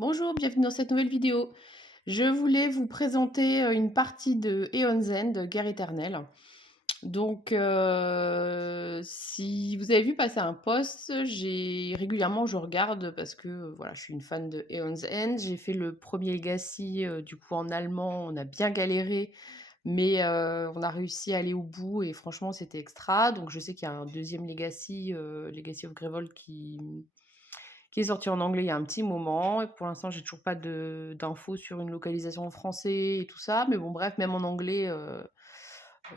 Bonjour, bienvenue dans cette nouvelle vidéo. Je voulais vous présenter une partie de Eon's End, Guerre éternelle. Donc, si vous avez vu passer un post, régulièrement je regarde parce que voilà, je suis une fan de Eon's End. J'ai fait le premier Legacy du coup en allemand, on a bien galéré, mais on a réussi à aller au bout et franchement c'était extra. Donc je sais qu'il y a un deuxième Legacy, Legacy of Grevold qui est sorti en anglais il y a un petit moment. Et pour l'instant, j'ai toujours pas d'infos sur une localisation en français et tout ça. Mais bon, bref, même en anglais,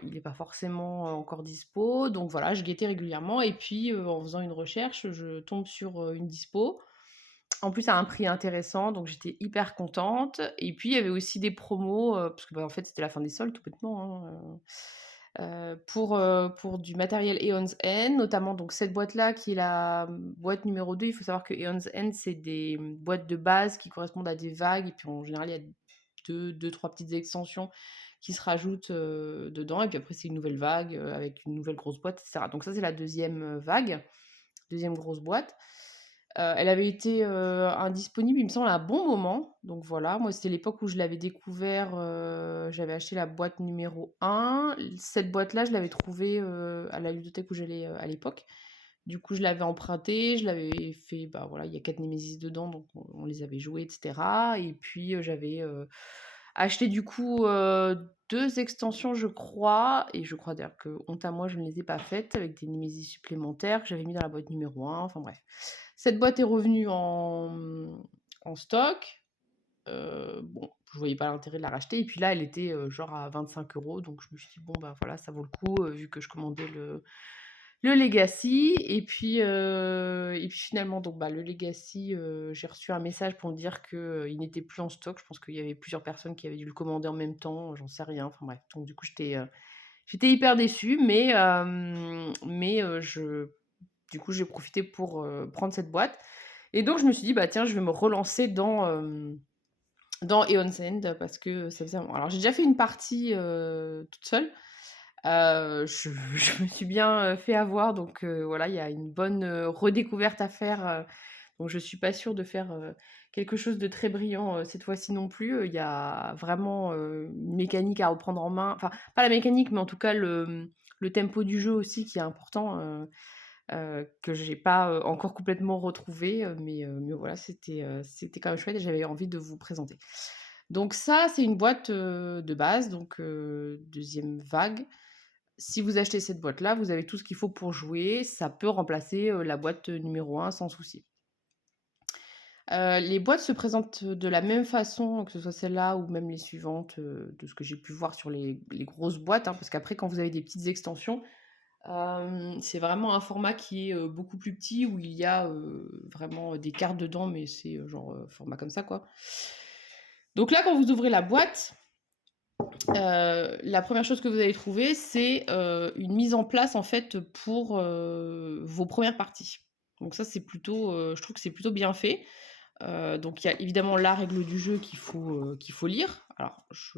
il n'est pas forcément encore dispo. Donc voilà, je guettais régulièrement. Et puis, en faisant une recherche, je tombe sur une dispo. En plus, à un prix intéressant, donc j'étais hyper contente. Et puis, il y avait aussi des promos, parce que bah, en fait, c'était la fin des soldes, tout bêtement, hein. Pour du matériel Eon's End, notamment donc cette boîte-là qui est la boîte numéro 2. Il faut savoir que Eon's End, c'est des boîtes de base qui correspondent à des vagues. Et puis en général, il y a deux, trois petites extensions qui se rajoutent dedans. Et puis après, c'est une nouvelle vague avec une nouvelle grosse boîte, etc. Donc ça, c'est la deuxième vague, deuxième grosse boîte. Elle avait été indisponible, il me semble, à un bon moment. Donc voilà, moi, c'était l'époque où je l'avais découvert. J'avais acheté la boîte numéro 1. Cette boîte-là, je l'avais trouvée à la ludothèque où j'allais à l'époque. Du coup, je l'avais empruntée, je l'avais fait. Bah voilà, il y a 4 Nemesis dedans, donc on les avait joués, etc. Et puis, j'avais acheté du coup 2 extensions, je crois. Et je crois d'ailleurs que, honte à moi, je ne les ai pas faites avec des Nemesis supplémentaires que j'avais mis dans la boîte numéro 1. Enfin bref. Cette boîte est revenue en stock. Bon, je voyais pas l'intérêt de la racheter. Et puis là, elle était genre à 25 euros. Donc je me suis dit, bon, bah voilà, ça vaut le coup, vu que je commandais le Legacy. Et puis finalement, donc, bah, le Legacy, j'ai reçu un message pour me dire qu'il n'était plus en stock. Je pense qu'il y avait plusieurs personnes qui avaient dû le commander en même temps. J'en sais rien. Enfin bref. Donc du coup, j'étais hyper déçue. Du coup, j'ai profité pour prendre cette boîte. Et donc, je me suis dit, bah tiens, je vais me relancer dans Eon's End parce que ça faisait. Alors, j'ai déjà fait une partie toute seule. Je me suis bien fait avoir. Donc, voilà, il y a une bonne redécouverte à faire. Donc, je suis pas sûre de faire quelque chose de très brillant cette fois-ci non plus. Il y a vraiment une mécanique à reprendre en main. Enfin, pas la mécanique, mais en tout cas, le tempo du jeu aussi qui est important. Que j'ai pas encore complètement retrouvé, mais voilà, c'était quand même chouette et j'avais envie de vous présenter. Donc ça, c'est une boîte de base, donc deuxième vague. Si vous achetez cette boîte-là, vous avez tout ce qu'il faut pour jouer. Ça peut remplacer la boîte numéro 1 sans souci. Les boîtes se présentent de la même façon, que ce soit celle-là ou même les suivantes, de ce que j'ai pu voir sur les grosses boîtes, hein, parce qu'après, quand vous avez des petites extensions, c'est vraiment un format qui est beaucoup plus petit où il y a vraiment des cartes dedans, mais c'est genre format comme ça, quoi. Donc là, quand vous ouvrez la boîte, la première chose que vous allez trouver, c'est une mise en place en fait pour vos premières parties. Donc ça, je trouve que c'est plutôt bien fait. Donc il y a évidemment la règle du jeu qu'il faut lire. Alors je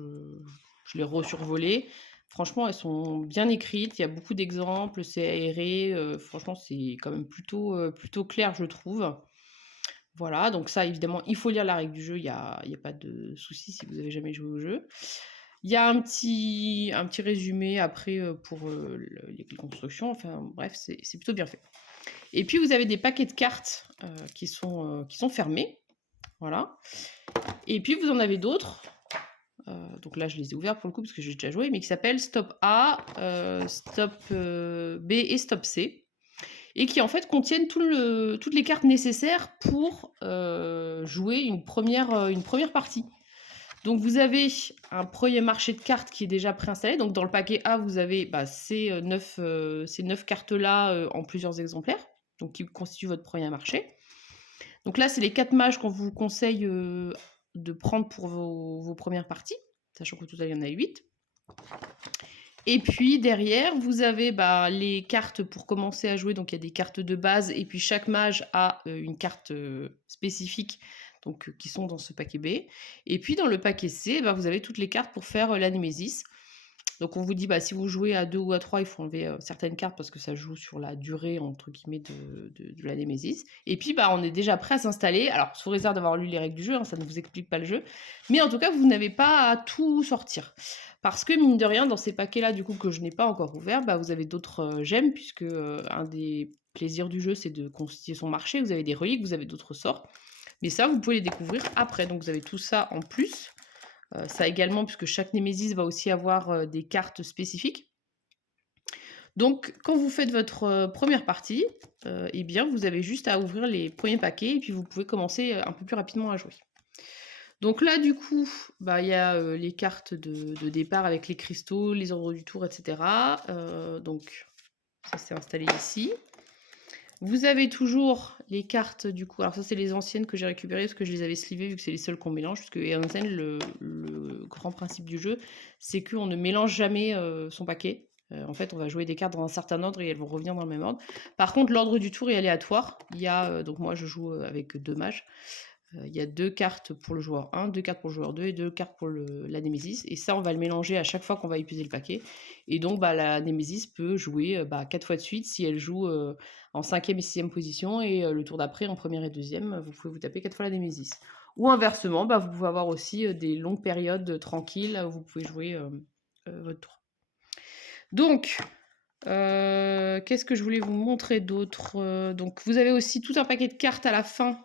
l'ai resurvolée. Franchement, elles sont bien écrites, il y a beaucoup d'exemples, c'est aéré, franchement c'est quand même plutôt clair je trouve. Voilà, donc ça évidemment, il faut lire la règle du jeu, il y a pas de souci si vous avez jamais joué au jeu. Il y a un petit résumé après, pour, les constructions, enfin bref, c'est plutôt bien fait. Et puis vous avez des paquets de cartes, qui sont fermés, voilà. Et puis vous en avez d'autres, donc là je les ai ouverts pour le coup parce que j'ai déjà joué, mais qui s'appellent Stop A, Stop B et Stop C, et qui en fait contiennent toutes les cartes nécessaires pour jouer une première partie. Donc vous avez un premier marché de cartes qui est déjà préinstallé. Donc dans le paquet A, vous avez ces 9 cartes-là en plusieurs exemplaires, donc qui constituent votre premier marché. Donc là, c'est les 4 mages qu'on vous conseille de prendre pour vos premières parties, sachant qu'au total, il y en a 8. Et puis derrière, vous avez les cartes pour commencer à jouer. Donc il y a des cartes de base, et puis chaque mage a une carte spécifique, donc qui sont dans ce paquet B. Et puis dans le paquet C, vous avez toutes les cartes pour faire la Némésis. Donc on vous dit, bah, si vous jouez à 2 ou à 3, il faut enlever, certaines cartes parce que ça joue sur la «durée» entre guillemets de la Némésis et puis, bah, on est déjà prêt à s'installer. Alors sous réserve d'avoir lu les règles du jeu, hein, ça ne vous explique pas le jeu, mais en tout cas, vous n'avez pas à tout sortir. Parce que mine de rien, dans ces paquets-là, du coup, que je n'ai pas encore ouverts, bah, vous avez d'autres, gemmes puisque, un des plaisirs du jeu, c'est de constituer son marché. Vous avez des reliques, vous avez d'autres sorts, mais ça, vous pouvez les découvrir après. Donc vous avez tout ça en plus. Ça également, puisque chaque Némésis va aussi avoir des cartes spécifiques. Donc, quand vous faites votre première partie, eh bien, vous avez juste à ouvrir les premiers paquets et puis vous pouvez commencer un peu plus rapidement à jouer. Donc là, du coup, bah, il y a les cartes de départ avec les cristaux, les ordres du tour, etc. Donc, ça s'est installé ici. Vous avez toujours les cartes du coup, alors ça c'est les anciennes que j'ai récupérées parce que je les avais slivées vu que c'est les seules qu'on mélange, parce que Eonzen, le grand principe du jeu, c'est qu'on ne mélange jamais son paquet. En fait, on va jouer des cartes dans un certain ordre et elles vont revenir dans le même ordre. Par contre, l'ordre du tour est aléatoire. Il y a, donc moi je joue avec 2 mages. Il y a 2 cartes pour le joueur 1, 2 cartes pour le joueur 2 et 2 cartes pour la Némésis. Et ça, on va le mélanger à chaque fois qu'on va épuiser le paquet. Et donc, bah, la Némésis peut jouer 4 fois de suite si elle joue en 5e et 6e position. Et le tour d'après, en première et deuxième, vous pouvez vous taper 4 fois la Némésis. Ou inversement, bah, vous pouvez avoir aussi des longues périodes tranquilles où vous pouvez jouer votre tour. Donc, qu'est-ce que je voulais vous montrer d'autre? Donc, vous avez aussi tout un paquet de cartes à la fin.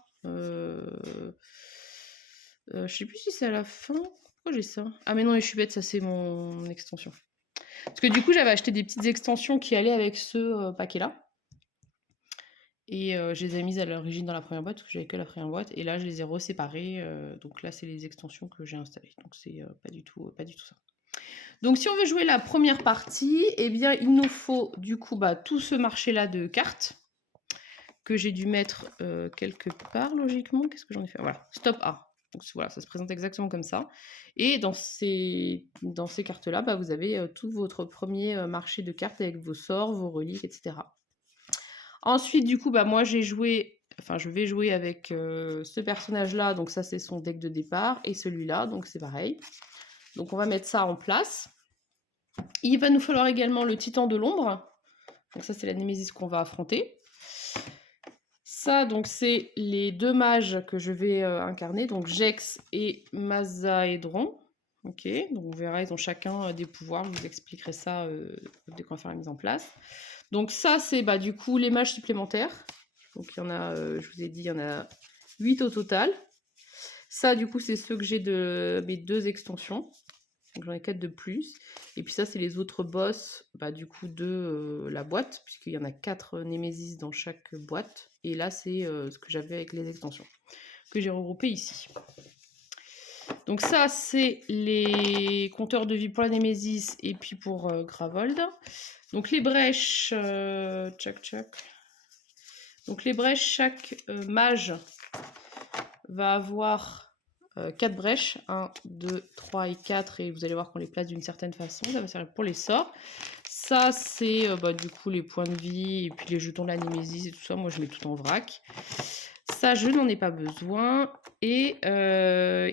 Je sais plus si c'est à la fin. Pourquoi j'ai ça? Ah mais non, je suis bête, ça c'est mon extension. Parce que du coup, j'avais acheté des petites extensions qui allaient avec ce paquet-là. Et je les ai mises à l'origine dans la première boîte, parce que j'avais que la première boîte. Et là, je les ai reséparées. Donc là, c'est les extensions que j'ai installées. Donc c'est pas du tout ça. Donc si on veut jouer la première partie, eh bien, il nous faut du coup tout ce marché-là de cartes que j'ai dû mettre quelque part, logiquement. Qu'est-ce que j'en ai fait? Voilà, stop A. Donc voilà, ça se présente exactement comme ça. Et dans ces cartes-là, vous avez tout votre premier marché de cartes avec vos sorts, vos reliques, etc. Ensuite, du coup, moi j'ai joué, enfin je vais jouer avec ce personnage-là, donc ça c'est son deck de départ, et celui-là, donc c'est pareil. Donc on va mettre ça en place. Il va nous falloir également le titan de l'ombre. Donc ça c'est la Némésis qu'on va affronter. Ça, donc, c'est les 2 mages que je vais incarner, donc Jex et Mazaedron. Ok, donc on verra, ils ont chacun des pouvoirs, je vous expliquerai ça dès qu'on va faire la mise en place. Donc ça, c'est du coup les mages supplémentaires. Donc il y en a, je vous ai dit, il y en a 8 au total. Ça, du coup, c'est ceux que j'ai de mes 2 extensions. Donc j'en ai 4 de plus. Et puis ça, c'est les autres boss du coup de la boîte, puisqu'il y en a 4 Némésis dans chaque boîte. Et là, c'est ce que j'avais avec les extensions, que j'ai regroupé ici. Donc ça, c'est les compteurs de vie pour la Némésis et puis pour Gravold. Donc les brèches, Donc les brèches, chaque mage va avoir 4 brèches, 1, 2, 3 et 4, et vous allez voir qu'on les place d'une certaine façon, ça va servir pour les sorts. Ça, c'est du coup les points de vie, et puis les jetons de la Némésis et tout ça, moi je mets tout en vrac. Ça, je n'en ai pas besoin, et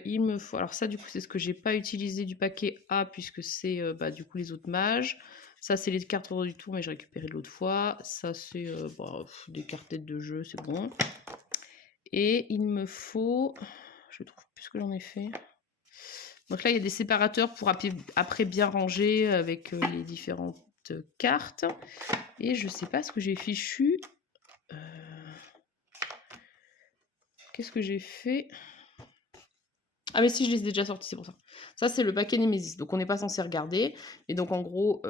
il me faut, alors ça du coup c'est ce que j'ai pas utilisé du paquet A, puisque c'est du coup les autres mages. Ça, c'est les cartes du tour, mais j'ai récupéré l'autre fois. Ça, c'est des cartes têtes de jeu, c'est bon. Et il me faut... Je trouve plus ce que j'en ai fait. Donc là, il y a des séparateurs pour après bien ranger avec les différentes cartes. Et je sais pas ce que j'ai fichu. Qu'est-ce que j'ai fait? Ah mais si, je les ai déjà sortis, c'est pour ça. Ça, c'est le paquet Némésis. Donc on n'est pas censé regarder. Et donc en gros,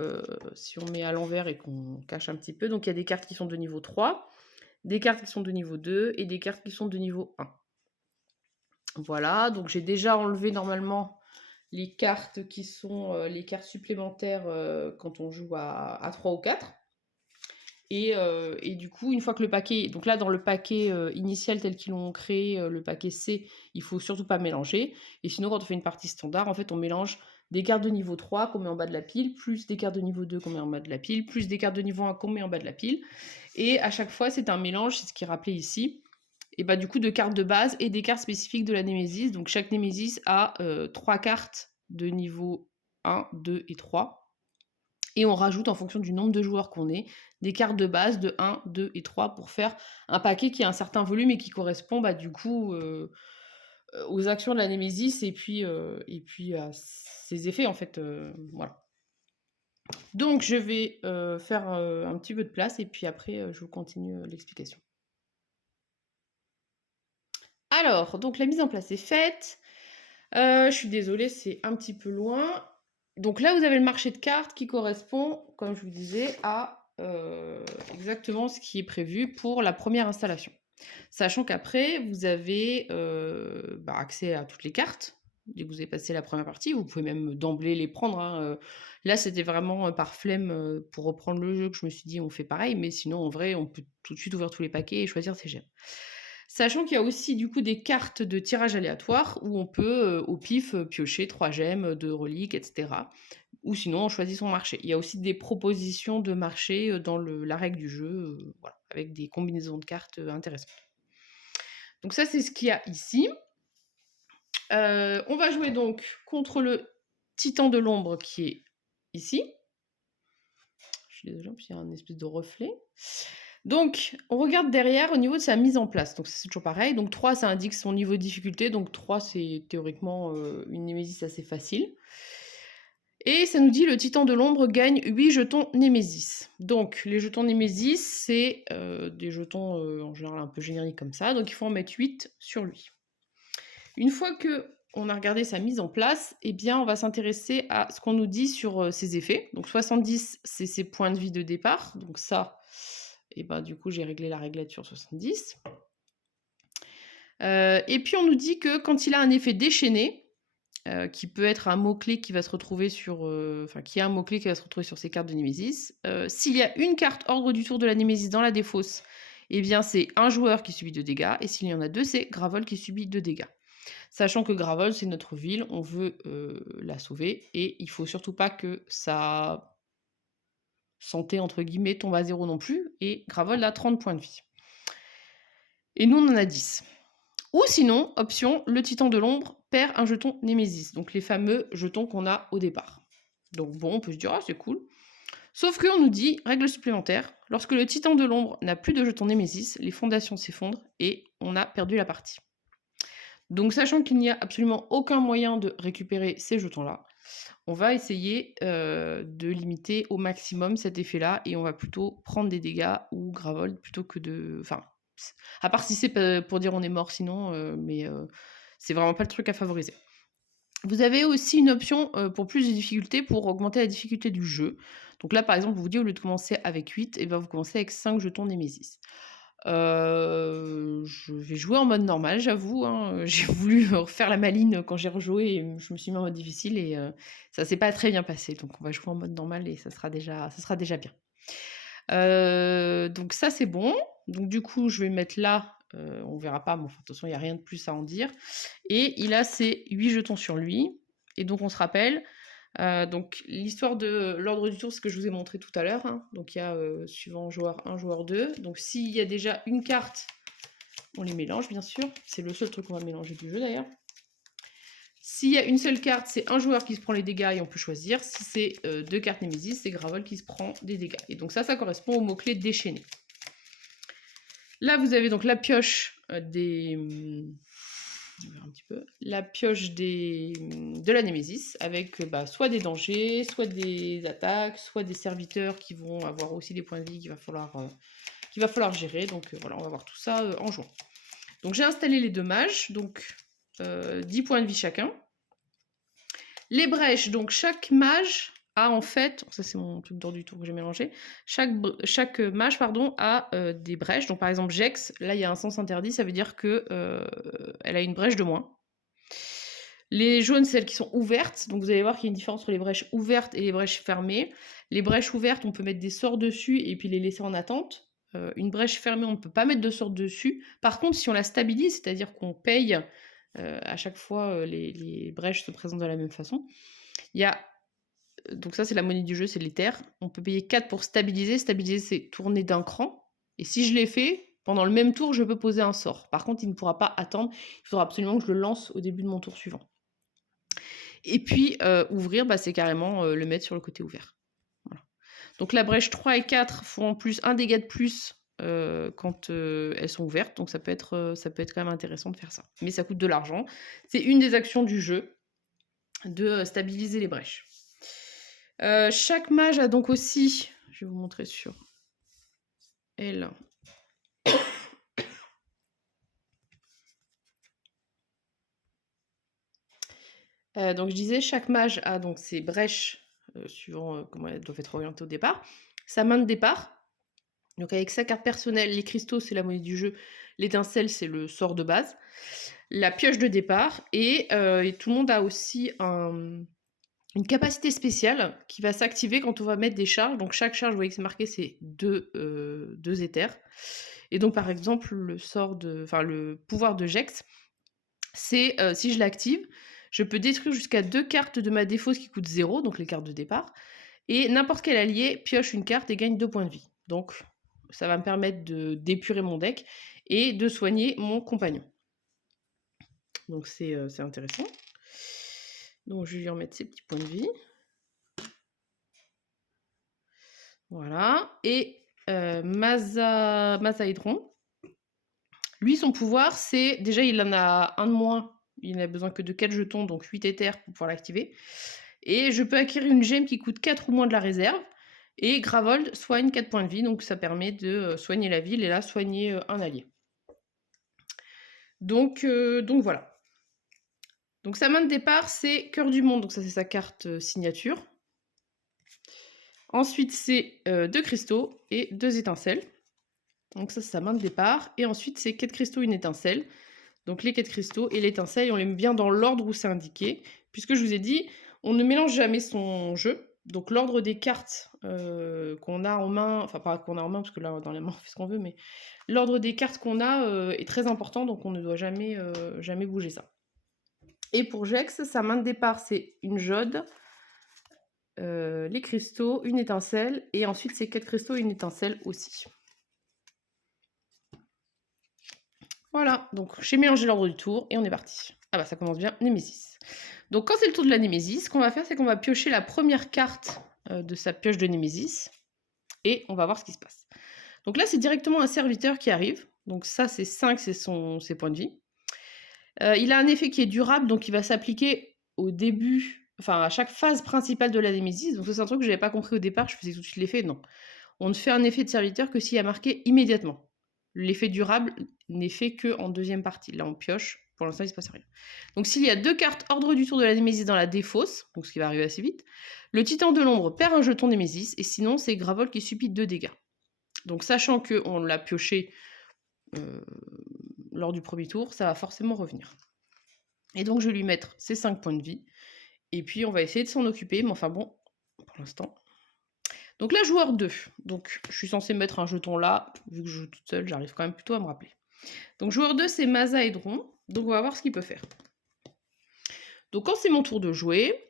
si on met à l'envers et qu'on cache un petit peu, donc il y a des cartes qui sont de niveau 3, des cartes qui sont de niveau 2 et des cartes qui sont de niveau 1. Voilà, donc j'ai déjà enlevé normalement les cartes qui sont les cartes supplémentaires quand on joue à 3 ou 4. Et du coup, une fois que le paquet... Donc là, dans le paquet initial tel qu'ils l'ont créé, le paquet C, il faut surtout pas mélanger. Et sinon, quand on fait une partie standard, en fait, on mélange des cartes de niveau 3 qu'on met en bas de la pile, plus des cartes de niveau 2 qu'on met en bas de la pile, plus des cartes de niveau 1 qu'on met en bas de la pile. Et à chaque fois, c'est un mélange, c'est ce qui est rappelé ici. Et du coup, de cartes de base et des cartes spécifiques de la Némésis. Donc chaque Némésis a 3 cartes de niveau 1, 2 et 3. Et on rajoute en fonction du nombre de joueurs qu'on est, des cartes de base de 1, 2 et 3 pour faire un paquet qui a un certain volume et qui correspond du coup aux actions de la Némésis et puis à ses effets en fait. Voilà. Donc je vais faire un petit peu de place et puis après je vous continue l'explication. Alors, donc la mise en place est faite. Je suis désolée, c'est un petit peu loin. Donc là, vous avez le marché de cartes qui correspond, comme je vous disais, à exactement ce qui est prévu pour la première installation. Sachant qu'après, vous avez accès à toutes les cartes. Dès que vous avez passé la première partie, vous pouvez même d'emblée les prendre, hein. Là, c'était vraiment par flemme pour reprendre le jeu que je me suis dit on fait pareil, mais sinon, en vrai, on peut tout de suite ouvrir tous les paquets et choisir ses gemmes. Sachant qu'il y a aussi du coup des cartes de tirage aléatoire où on peut au pif piocher 3 gemmes, 2 reliques, etc. Ou sinon on choisit son marché. Il y a aussi des propositions de marché dans la règle du jeu, voilà, avec des combinaisons de cartes intéressantes. Donc ça c'est ce qu'il y a ici. On va jouer donc contre le Titan de l'ombre qui est ici. Je suis désolée, il y a un espèce de reflet. Donc, on regarde derrière au niveau de sa mise en place. Donc, c'est toujours pareil. Donc, 3, ça indique son niveau de difficulté. Donc, 3, c'est théoriquement une Némésis assez facile. Et ça nous dit le Titan de l'ombre gagne 8 jetons Némésis. Donc, les jetons Némésis, c'est des jetons en général un peu génériques comme ça. Donc, il faut en mettre 8 sur lui. Une fois que on a regardé sa mise en place, eh bien, on va s'intéresser à ce qu'on nous dit sur ses effets. Donc, 70, c'est ses points de vie de départ. Donc, ça, et ben, du coup, j'ai réglé la réglette sur 70. Et puis, on nous dit que quand il a un effet déchaîné, qui peut être un mot-clé qui va se retrouver sur... qui est un mot-clé qui va se retrouver sur ces cartes de Némésis, s'il y a une carte ordre du tour de la Némésis dans la défausse, eh bien, c'est un joueur qui subit 2 dégâts. Et s'il y en a 2, c'est Gravol qui subit 2 dégâts. Sachant que Gravol, c'est notre ville, on veut la sauver, et il faut surtout pas que sa santé, entre guillemets, tombe à 0 non plus, et Gravol a 30 points de vie. Et nous, on en a 10. Ou sinon, option, le Titan de l'ombre perd un jeton Némésis, donc les fameux jetons qu'on a au départ. Donc bon, on peut se dire, ah c'est cool. Sauf qu'on nous dit, règle supplémentaire, lorsque le Titan de l'ombre n'a plus de jetons Némésis, les fondations s'effondrent et on a perdu la partie. Donc sachant qu'il n'y a absolument aucun moyen de récupérer ces jetons-là, on va essayer de limiter au maximum cet effet-là et on va plutôt prendre des dégâts ou Gravol plutôt que de... Enfin, à part si c'est pour dire on est mort sinon, mais c'est vraiment pas le truc à favoriser. Vous avez aussi une option pour plus de difficulté, pour augmenter la difficulté du jeu. Donc là, par exemple, on vous dit au lieu de commencer avec 8, et ben vous commencez avec 5 jetons Némésis. Je vais jouer en mode normal, j'avoue, hein. J'ai voulu refaire la maline quand j'ai rejoué et je me suis mis en mode difficile et ça s'est pas très bien passé. Donc on va jouer en mode normal et ça sera déjà bien. Donc ça, c'est bon. Donc du coup, je vais mettre là, on verra pas, mais enfin, de toute façon, il n'y a rien de plus à en dire. Et il a ses 8 jetons sur lui. Et donc on se rappelle, donc l'histoire de l'ordre du tour, c'est ce que je vous ai montré tout à l'heure, hein. Donc il y a suivant joueur 1, joueur 2. Donc s'il y a déjà une carte, on les mélange bien sûr. C'est le seul truc qu'on va mélanger du jeu d'ailleurs. S'il y a une seule carte, c'est un joueur qui se prend les dégâts et on peut choisir. Si c'est 2 cartes Némésis, c'est Gravol qui se prend des dégâts. Et donc ça correspond au mot-clé déchaîné. Là, vous avez donc la pioche la pioche de la Némésis, avec soit des dangers, soit des attaques, soit des serviteurs qui vont avoir aussi des points de vie qu'il va falloir gérer. Donc voilà, on va voir tout ça en jouant. Donc j'ai installé les 2 mages, donc 10 points de vie chacun. Les brèches, donc chaque mage a en fait, ça c'est mon truc d'ordre du tour que j'ai mélangé, chaque mage a des brèches. Donc par exemple Jex, là il y a un sens interdit, ça veut dire que elle a une brèche de moins. Les jaunes, c'est celles qui sont ouvertes, donc vous allez voir qu'il y a une différence entre les brèches ouvertes et les brèches fermées. Les brèches ouvertes, on peut mettre des sorts dessus et puis les laisser en attente. Une brèche fermée, on ne peut pas mettre de sorts dessus. Par contre, si on la stabilise, c'est-à-dire qu'on paye à chaque fois les brèches se présentent de la même façon, il y a... Donc ça, c'est la monnaie du jeu, c'est l'éther. On peut payer 4 pour stabiliser. Stabiliser, c'est tourner d'un cran. Et si je l'ai fait, pendant le même tour, je peux poser un sort. Par contre, il ne pourra pas attendre. Il faudra absolument que je le lance au début de mon tour suivant. Et puis, ouvrir, c'est carrément le mettre sur le côté ouvert. Voilà. Donc la brèche 3 et 4 font en plus un dégât de plus quand elles sont ouvertes. Donc ça peut être quand même intéressant de faire ça. Mais ça coûte de l'argent. C'est une des actions du jeu de stabiliser les brèches. Chaque mage a donc aussi, je vais vous montrer sur elle. Donc je disais, chaque mage a donc ses brèches, suivant comment elles doivent être orientées au départ. Sa main de départ, donc avec sa carte personnelle, les cristaux c'est la monnaie du jeu, l'étincelle c'est le sort de base, la pioche de départ, et tout le monde a aussi une capacité spéciale qui va s'activer quand on va mettre des charges. Donc chaque charge, vous voyez que c'est marqué, c'est 2 éthers. Et donc par exemple, le pouvoir de Jex, c'est si je l'active, je peux détruire jusqu'à 2 cartes de ma défausse qui coûtent 0, donc les cartes de départ, et n'importe quel allié pioche une carte et gagne 2 points de vie. Donc ça va me permettre d'épurer mon deck et de soigner mon compagnon. Donc c'est intéressant. Donc je vais lui remettre ses petits points de vie. Voilà. Et Mazaédron, lui, son pouvoir, c'est... Déjà, il en a un de moins. Il n'a besoin que de 4 jetons, donc 8 éthers pour pouvoir l'activer. Et je peux acquérir une gemme qui coûte 4 ou moins de la réserve. Et Gravold soigne 4 points de vie, donc ça permet de soigner la ville et là, soigner un allié. Donc voilà. Donc sa main de départ, c'est Cœur du Monde, donc ça c'est sa carte signature. Ensuite, c'est 2 cristaux et 2 étincelles. Donc ça, c'est sa main de départ. Et ensuite, c'est 4 cristaux, une étincelle. Donc les 4 cristaux et l'étincelle, on les met bien dans l'ordre où c'est indiqué. Puisque je vous ai dit, on ne mélange jamais son jeu. Donc l'ordre des cartes qu'on a en main, enfin pas qu'on a en main, parce que là, dans la main, on fait ce qu'on veut, mais l'ordre des cartes qu'on a est très important, donc on ne doit jamais bouger ça. Et pour Jex, sa main de départ, c'est une jode, les cristaux, une étincelle, et ensuite c'est 4 cristaux et une étincelle aussi. Voilà, donc j'ai mélangé l'ordre du tour et on est parti. Ah bah ça commence bien, Némésis. Donc quand c'est le tour de la Némésis, ce qu'on va faire, c'est qu'on va piocher la première carte de sa pioche de Némésis, et on va voir ce qui se passe. Donc là, c'est directement un serviteur qui arrive, donc ça c'est 5, c'est ses points de vie. Il a un effet qui est durable, donc il va s'appliquer au début, enfin à chaque phase principale de la Némésis. Donc ça c'est un truc que je n'avais pas compris au départ, je faisais tout de suite l'effet, non. On ne fait un effet de serviteur que s'il y a marqué immédiatement. L'effet durable n'est fait qu'en deuxième partie. Là on pioche, pour l'instant il ne se passe rien. Donc s'il y a 2 cartes ordre du tour de la Némésis dans la défausse, donc ce qui va arriver assez vite, le Titan de l'ombre perd un jeton Némésis, et sinon c'est Gravol qui subit 2 dégâts. Donc sachant qu'on l'a pioché lors du premier tour, ça va forcément revenir. Et donc je vais lui mettre ses 5 points de vie, et puis on va essayer de s'en occuper, mais enfin bon, pour l'instant. Donc là, joueur 2. Donc je suis censée mettre un jeton là, vu que je joue toute seule, j'arrive quand même plutôt à me rappeler. Donc joueur 2, c'est Mazaédron, donc on va voir ce qu'il peut faire. Donc quand c'est mon tour de jouer,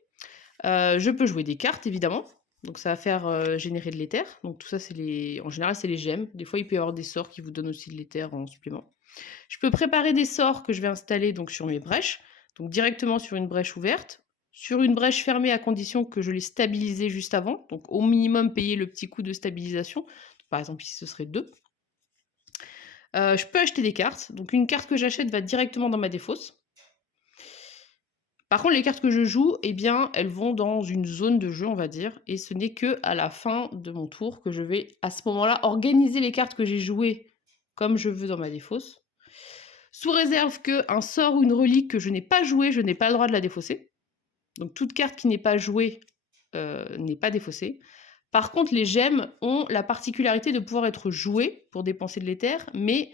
je peux jouer des cartes, évidemment. Donc ça va faire générer de l'éther. Donc tout ça, en général, c'est les gemmes. Des fois, il peut y avoir des sorts qui vous donnent aussi de l'éther en supplément. Je peux préparer des sorts que je vais installer donc sur mes brèches. Donc directement sur une brèche ouverte. Sur une brèche fermée à condition que je l'ai stabilisée juste avant. Donc au minimum, payer le petit coût de stabilisation. Par exemple, ici, ce serait 2. Je peux acheter des cartes. Donc une carte que j'achète va directement dans ma défausse. Par contre, les cartes que je joue, eh bien, elles vont dans une zone de jeu, on va dire, et ce n'est que à la fin de mon tour que je vais, à ce moment-là, organiser les cartes que j'ai jouées comme je veux dans ma défausse, sous réserve qu'un sort ou une relique que je n'ai pas joué, je n'ai pas le droit de la défausser. Donc toute carte qui n'est pas jouée n'est pas défaussée. Par contre, les gemmes ont la particularité de pouvoir être jouées pour dépenser de l'éther, mais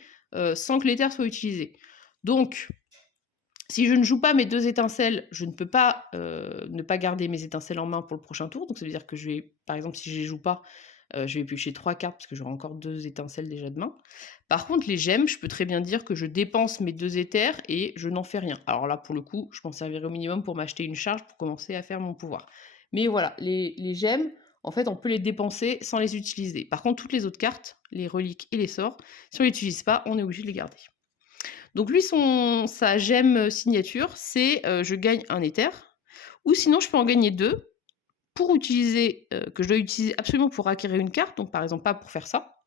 sans que l'éther soit utilisé. Donc, si je ne joue pas mes 2 étincelles, je ne peux pas ne pas garder mes étincelles en main pour le prochain tour. Donc ça veut dire que je vais, par exemple, si je ne les joue pas, je vais piocher 3 cartes parce que j'aurai encore 2 étincelles déjà de main. Par contre, les gemmes, je peux très bien dire que je dépense mes 2 éthers et je n'en fais rien. Alors là, pour le coup, je m'en servirai au minimum pour m'acheter une charge pour commencer à faire mon pouvoir. Mais voilà, les gemmes, en fait, on peut les dépenser sans les utiliser. Par contre, toutes les autres cartes, les reliques et les sorts, si on ne les utilise pas, on est obligé de les garder. Donc lui, sa gemme signature, c'est je gagne un éther, ou sinon je peux en gagner 2. pour utiliser, que je dois utiliser absolument pour acquérir une carte, donc par exemple pas pour faire ça.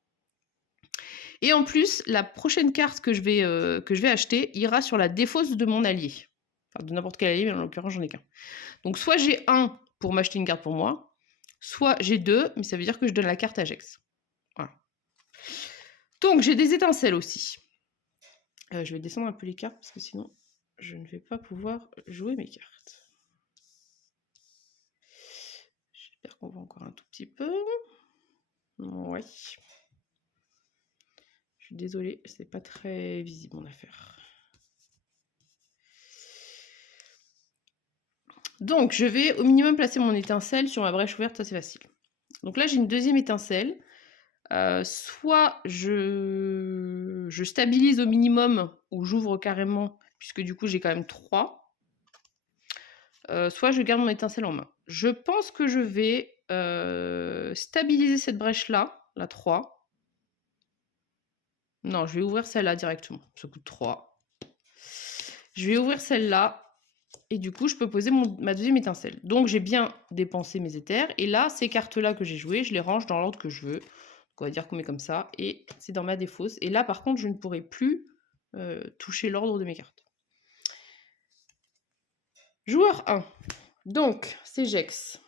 Et en plus, la prochaine carte que je vais acheter ira sur la défausse de mon allié. Enfin, de n'importe quel allié, mais en l'occurrence, j'en ai qu'un. Donc soit j'ai un pour m'acheter une carte pour moi, soit j'ai deux, mais ça veut dire que je donne la carte à Jex. Voilà. Donc j'ai des étincelles aussi. Je vais descendre un peu les cartes parce que sinon je ne vais pas pouvoir jouer mes cartes. J'espère qu'on voit encore un tout petit peu. Ouais. Je suis désolée, c'est pas très visible mon affaire. Donc je vais au minimum placer mon étincelle sur ma brèche ouverte, ça c'est facile. Donc là j'ai une deuxième étincelle. Soit je stabilise au minimum ou j'ouvre carrément, puisque du coup j'ai quand même 3. Soit je garde mon étincelle en main. Je pense que je vais stabiliser cette brèche-là, la 3. Non, je vais ouvrir celle-là directement. Ça coûte 3. Je vais ouvrir celle-là. Et du coup, je peux poser ma deuxième étincelle. Donc, j'ai bien dépensé mes éthers. Et là, ces cartes-là que j'ai jouées, je les range dans l'ordre que je veux. Donc, on va dire qu'on met comme ça. Et c'est dans ma défausse. Et là, par contre, je ne pourrai plus toucher l'ordre de mes cartes. Joueur 1. Donc, c'est Jex.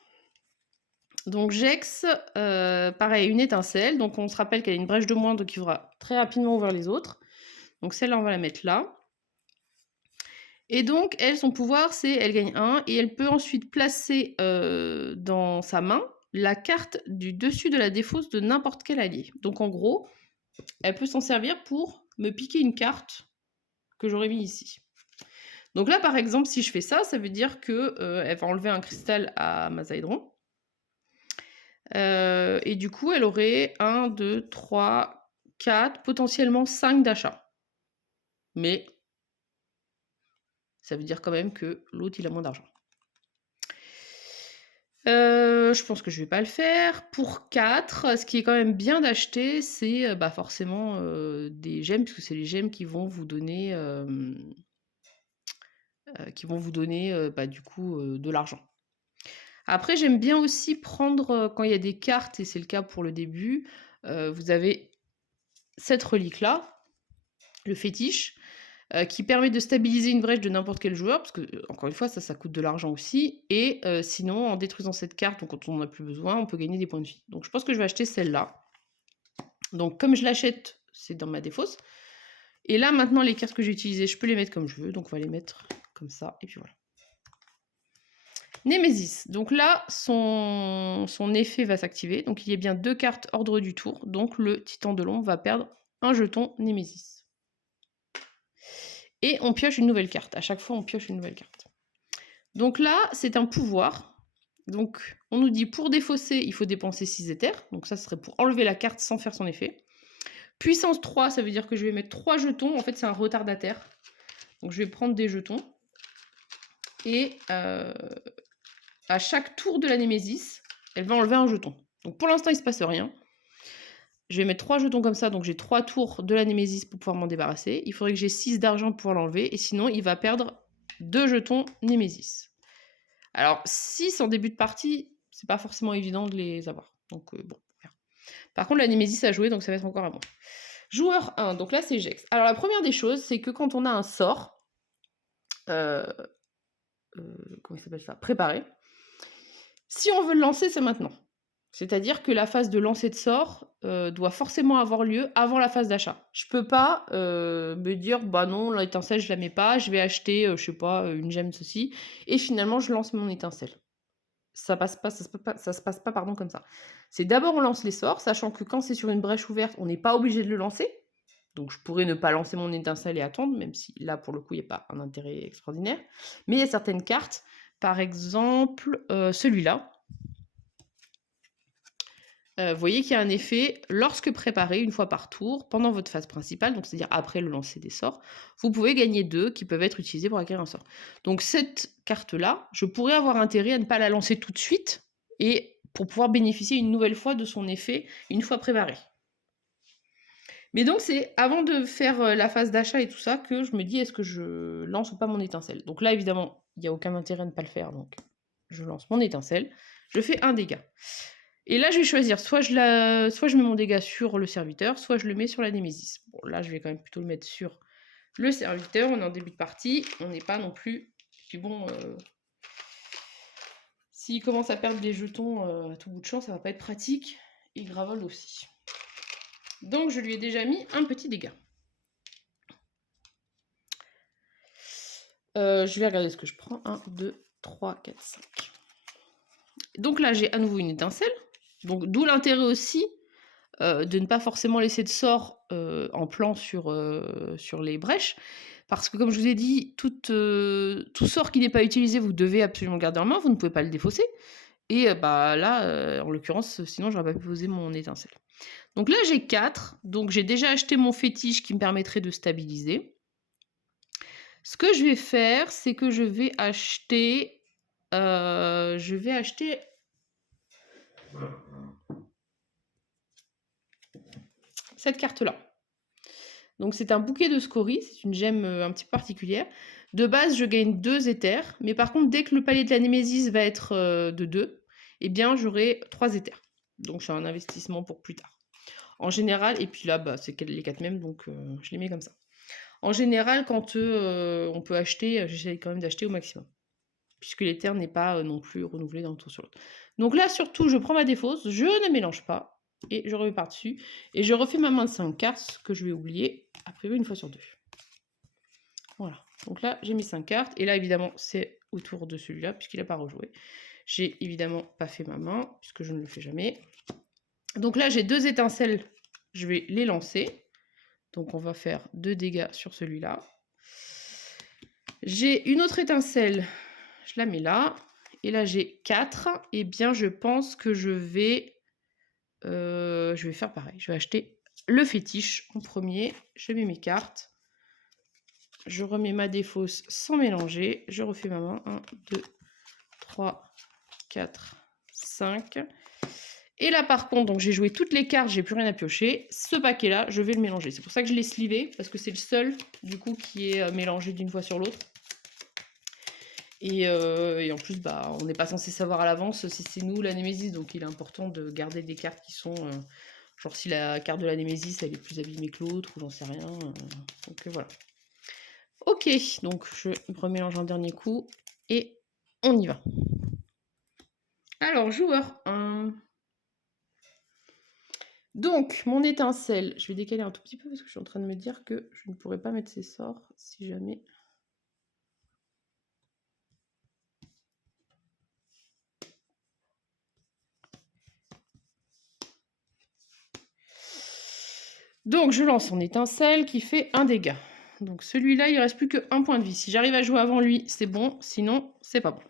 Donc, Jex, pareil, une étincelle. Donc, on se rappelle qu'elle a une brèche de moins, donc il faudra très rapidement ouvrir les autres. Donc, celle-là, on va la mettre là. Et donc, elle, son pouvoir, c'est elle gagne 1 et elle peut ensuite placer dans sa main la carte du dessus de la défausse de n'importe quel allié. Donc, en gros, elle peut s'en servir pour me piquer une carte que j'aurais mis ici. Donc là, par exemple, si je fais ça, ça veut dire que elle va enlever un cristal à Mazaïdron. Et du coup, elle aurait 1, 2, 3, 4, potentiellement 5 d'achat. Mais ça veut dire quand même que l'autre, il a moins d'argent. Je pense que je vais pas le faire. Pour 4, ce qui est quand même bien d'acheter, c'est forcément des gemmes, puisque c'est les gemmes qui vont vous donner, du coup, de l'argent. Après, j'aime bien aussi prendre, quand il y a des cartes, et c'est le cas pour le début, vous avez cette relique-là, le fétiche, qui permet de stabiliser une brèche de n'importe quel joueur, parce que, encore une fois, ça coûte de l'argent aussi, et sinon, en détruisant cette carte, donc quand on n'en a plus besoin, on peut gagner des points de vie. Donc je pense que je vais acheter celle-là. Donc comme je l'achète, c'est dans ma défausse. Et là, maintenant, les cartes que j'ai utilisées, je peux les mettre comme je veux, donc on va les mettre comme ça, et puis voilà. Némésis, donc là, son effet va s'activer, donc il y a bien 2 cartes ordre du tour, donc le titan de l'ombre va perdre un jeton Némésis. Et on pioche une nouvelle carte. À chaque fois, on pioche une nouvelle carte. Donc là, c'est un pouvoir. Donc, on nous dit pour défausser, il faut dépenser 6 éthers. Donc ça, ce serait pour enlever la carte sans faire son effet. Puissance 3, ça veut dire que je vais mettre 3 jetons. En fait, c'est un retardataire. Donc, je vais prendre des jetons. Et à chaque tour de la Némésis, elle va enlever un jeton. Donc, pour l'instant, il ne se passe rien. Je vais mettre 3 jetons comme ça, donc j'ai 3 tours de la Némésis pour pouvoir m'en débarrasser. Il faudrait que j'ai 6 d'argent pour pouvoir l'enlever, et sinon il va perdre 2 jetons Némésis. Alors 6 en début de partie, c'est pas forcément évident de les avoir. Donc bon, par contre la Némésis a joué, donc ça va être encore à moi. Joueur 1, donc là c'est Jex. Alors la première des choses, c'est que quand on a un sort, comment il s'appelle ça, préparé, si on veut le lancer, c'est maintenant. C'est-à-dire que la phase de lancer de sort doit forcément avoir lieu avant la phase d'achat. Je peux pas me dire bah non, l'étincelle je la mets pas, je vais acheter je sais pas une gemme ceci et finalement je lance mon étincelle. Ça se passe pas pardon comme ça. C'est d'abord on lance les sorts, sachant que quand c'est sur une brèche ouverte, on n'est pas obligé de le lancer. Donc je pourrais ne pas lancer mon étincelle et attendre, même si là pour le coup il n'y a pas un intérêt extraordinaire. Mais il y a certaines cartes, par exemple celui-là. Vous voyez qu'il y a un effet, lorsque préparé une fois par tour, pendant votre phase principale, donc c'est-à-dire après le lancer des sorts, vous pouvez gagner 2 qui peuvent être utilisés pour acquérir un sort. Donc cette carte-là, je pourrais avoir intérêt à ne pas la lancer tout de suite, et pour pouvoir bénéficier une nouvelle fois de son effet, une fois préparé. Mais donc c'est avant de faire la phase d'achat et tout ça, que je me dis est-ce que je lance ou pas mon étincelle. Donc là évidemment, il n'y a aucun intérêt à ne pas le faire, donc je lance mon étincelle, je fais un dégât. Et là, je vais choisir, soit je mets mon dégât sur le serviteur, soit je le mets sur la Némésis. Bon, là, je vais quand même plutôt le mettre sur le serviteur, on est en début de partie, on n'est pas non plus... Puis bon, s'il commence à perdre des jetons à tout bout de champ, ça va pas être pratique. Et Gravel aussi. Donc, je lui ai déjà mis un petit dégât. Je vais regarder ce que je prends. 1, 2, 3, 4, 5. Donc là, j'ai à nouveau une étincelle. Donc, d'où l'intérêt aussi de ne pas forcément laisser de sort en plan sur les brèches. Parce que comme je vous ai dit, tout sort qui n'est pas utilisé, vous devez absolument le garder en main, vous ne pouvez pas le défausser. Et bah là, en l'occurrence, sinon j'aurais pas pu poser mon étincelle. Donc là, j'ai 4. Donc j'ai déjà acheté mon fétiche qui me permettrait de stabiliser. Ce que je vais faire, c'est que je vais acheter... cette carte-là. Donc c'est un bouquet de scories, c'est une gemme un petit peu particulière. De base, je gagne 2 éthers, mais par contre, dès que le palier de la Némésis va être de 2, eh bien j'aurai 3 éthers. Donc c'est un investissement pour plus tard. En général, et puis là, bah, c'est les 4 mêmes, donc je les mets comme ça. En général, quand on peut acheter, j'essaie quand même d'acheter au maximum. Puisque l'éther n'est pas non plus renouvelé d'un tour sur l'autre. Donc là, surtout, je prends ma défausse, je ne mélange pas, et je remets par-dessus. Et je refais ma main de 5 cartes, ce que je vais oublier, à prévu une fois sur 2. Voilà. Donc là, j'ai mis 5 cartes. Et là, évidemment, c'est autour de celui-là, puisqu'il n'a pas rejoué. J'ai évidemment pas fait ma main, puisque je ne le fais jamais. Donc là, j'ai 2 étincelles. Je vais les lancer. Donc on va faire 2 dégâts sur celui-là. J'ai une autre étincelle. Je la mets là. Et là, j'ai 4. Et bien, je pense que je vais faire pareil. Je vais acheter le fétiche en premier. Je mets mes cartes. Je remets ma défausse sans mélanger. Je refais ma main. 1, 2, 3, 4, 5. Et là, par contre, donc j'ai joué toutes les cartes. J'ai plus rien à piocher. Ce paquet-là, je vais le mélanger. C'est pour ça que je l'ai slivé. Parce que c'est le seul, du coup, qui est mélangé d'une fois sur l'autre. Et en plus, bah, on n'est pas censé savoir à l'avance si c'est nous la Némésis, donc il est important de garder des cartes qui sont... genre si la carte de la Némésis, elle est plus abîmée que l'autre, ou j'en sais rien. Donc voilà. Ok, donc je remélange un dernier coup, et on y va. Alors, joueur 1. Donc, mon étincelle, je vais décaler un tout petit peu, parce que je suis en train de me dire que je ne pourrais pas mettre ses sorts, si jamais... Donc, je lance son étincelle qui fait un dégât. Donc, celui-là, il ne reste plus qu'un point de vie. Si j'arrive à jouer avant lui, c'est bon. Sinon, c'est pas bon.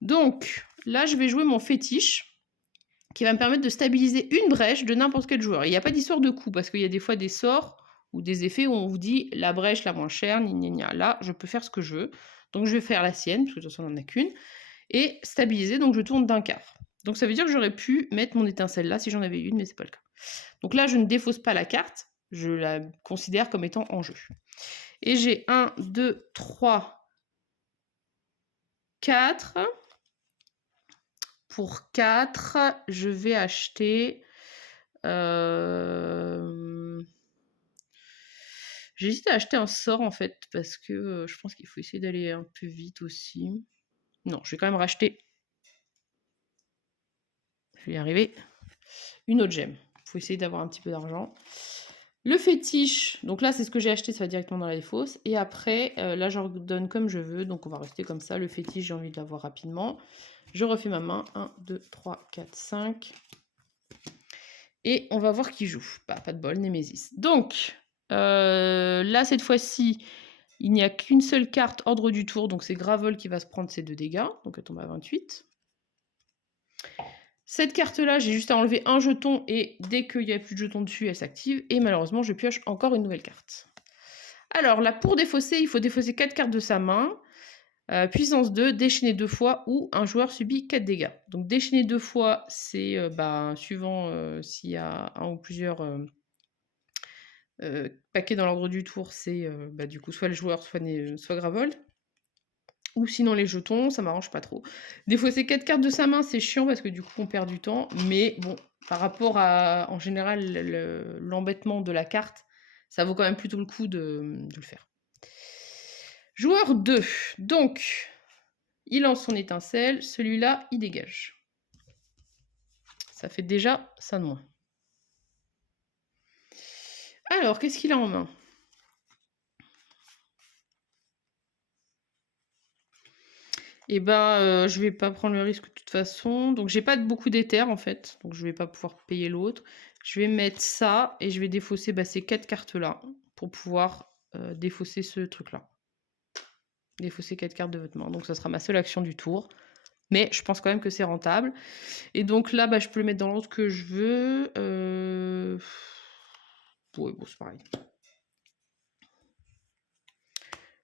Donc, là, je vais jouer mon fétiche qui va me permettre de stabiliser une brèche de n'importe quel joueur. Il n'y a pas d'histoire de coup, parce qu'il y a des fois des sorts ou des effets où on vous dit la brèche la moins chère, gna. Là, je peux faire ce que je veux. Donc, je vais faire la sienne, parce que de toute façon, on n'en a qu'une. Et stabiliser, donc je tourne d'un quart. Donc, ça veut dire que j'aurais pu mettre mon étincelle là si j'en avais une, mais c'est pas le cas. Donc là, je ne défausse pas la carte, je la considère comme étant en jeu. Et j'ai 1, 2, 3, 4. Pour 4, je vais acheter... J'hésite à acheter un sort en fait, parce que je pense qu'il faut essayer d'aller un peu vite aussi. Non, je vais quand même racheter. Je vais y arriver. Une autre gemme. Il faut essayer d'avoir un petit peu d'argent. Le fétiche, donc là c'est ce que j'ai acheté, ça va directement dans la défausse. Et après, là j'ordonne comme je veux, donc on va rester comme ça. Le fétiche, j'ai envie de l'avoir rapidement. Je refais ma main. 1, 2, 3, 4, 5. Et on va voir qui joue. Bah, pas de bol, Némésis. Donc, là cette fois-ci, il n'y a qu'une seule carte ordre du tour, donc c'est Gravel qui va se prendre ses 2 dégâts. Donc elle tombe à 28. Cette carte-là, j'ai juste à enlever un jeton et dès qu'il n'y a plus de jeton dessus, elle s'active. Et malheureusement, je pioche encore une nouvelle carte. Alors là, pour défausser, il faut défausser 4 cartes de sa main. Puissance 2, déchaîner 2 fois ou un joueur subit 4 dégâts. Donc déchaîner 2 fois, c'est suivant s'il y a un ou plusieurs paquets dans l'ordre du tour, c'est du coup soit le joueur, soit Gravel. Ou sinon les jetons, ça m'arrange pas trop. Défausser 4 cartes de sa main, c'est chiant parce que du coup on perd du temps. Mais bon, par rapport à, en général, l'embêtement de la carte, ça vaut quand même plutôt le coup de le faire. Joueur 2. Donc, il lance son étincelle. Celui-là, il dégage. Ça fait déjà ça de moins. Alors, qu'est-ce qu'il a en main? Eh ben, je vais pas prendre le risque de toute façon. Donc, j'ai pas beaucoup d'éther en fait. Donc, je vais pas pouvoir payer l'autre. Je vais mettre ça et je vais défausser ces 4 cartes-là pour pouvoir défausser ce truc-là. Défausser 4 cartes de votre main. Donc, ça sera ma seule action du tour. Mais je pense quand même que c'est rentable. Et donc là, je peux le mettre dans l'ordre que je veux. Ouais, bon, c'est pareil.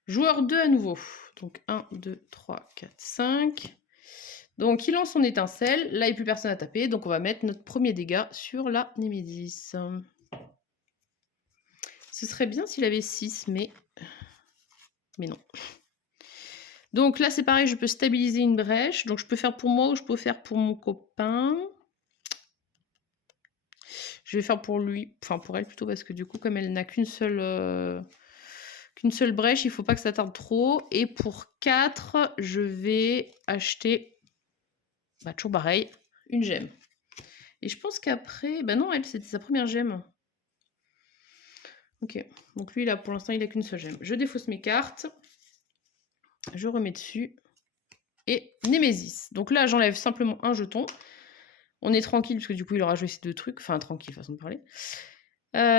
Joueur 2 à nouveau. Donc 1, 2, 3, 4, 5. Donc il lance son étincelle. Là, il n'y a plus personne à taper. Donc on va mettre notre premier dégât sur la Némésis. Ce serait bien s'il avait 6, mais non. Donc là, c'est pareil, je peux stabiliser une brèche. Donc je peux faire pour moi ou je peux faire pour mon copain. Je vais faire pour lui, enfin pour elle plutôt, parce que du coup, comme elle n'a qu'une seule brèche, il ne faut pas que ça tarde trop. Et pour 4, je vais acheter, toujours pareil, une gemme. Et je pense qu'après, non, elle, c'était sa première gemme. Ok, donc lui, là, pour l'instant, il n'a qu'une seule gemme. Je défausse mes cartes. Je remets dessus. Et Némésis. Donc là, j'enlève simplement un jeton. On est tranquille, parce que du coup, il aura joué ces deux trucs. Enfin, tranquille, façon de parler.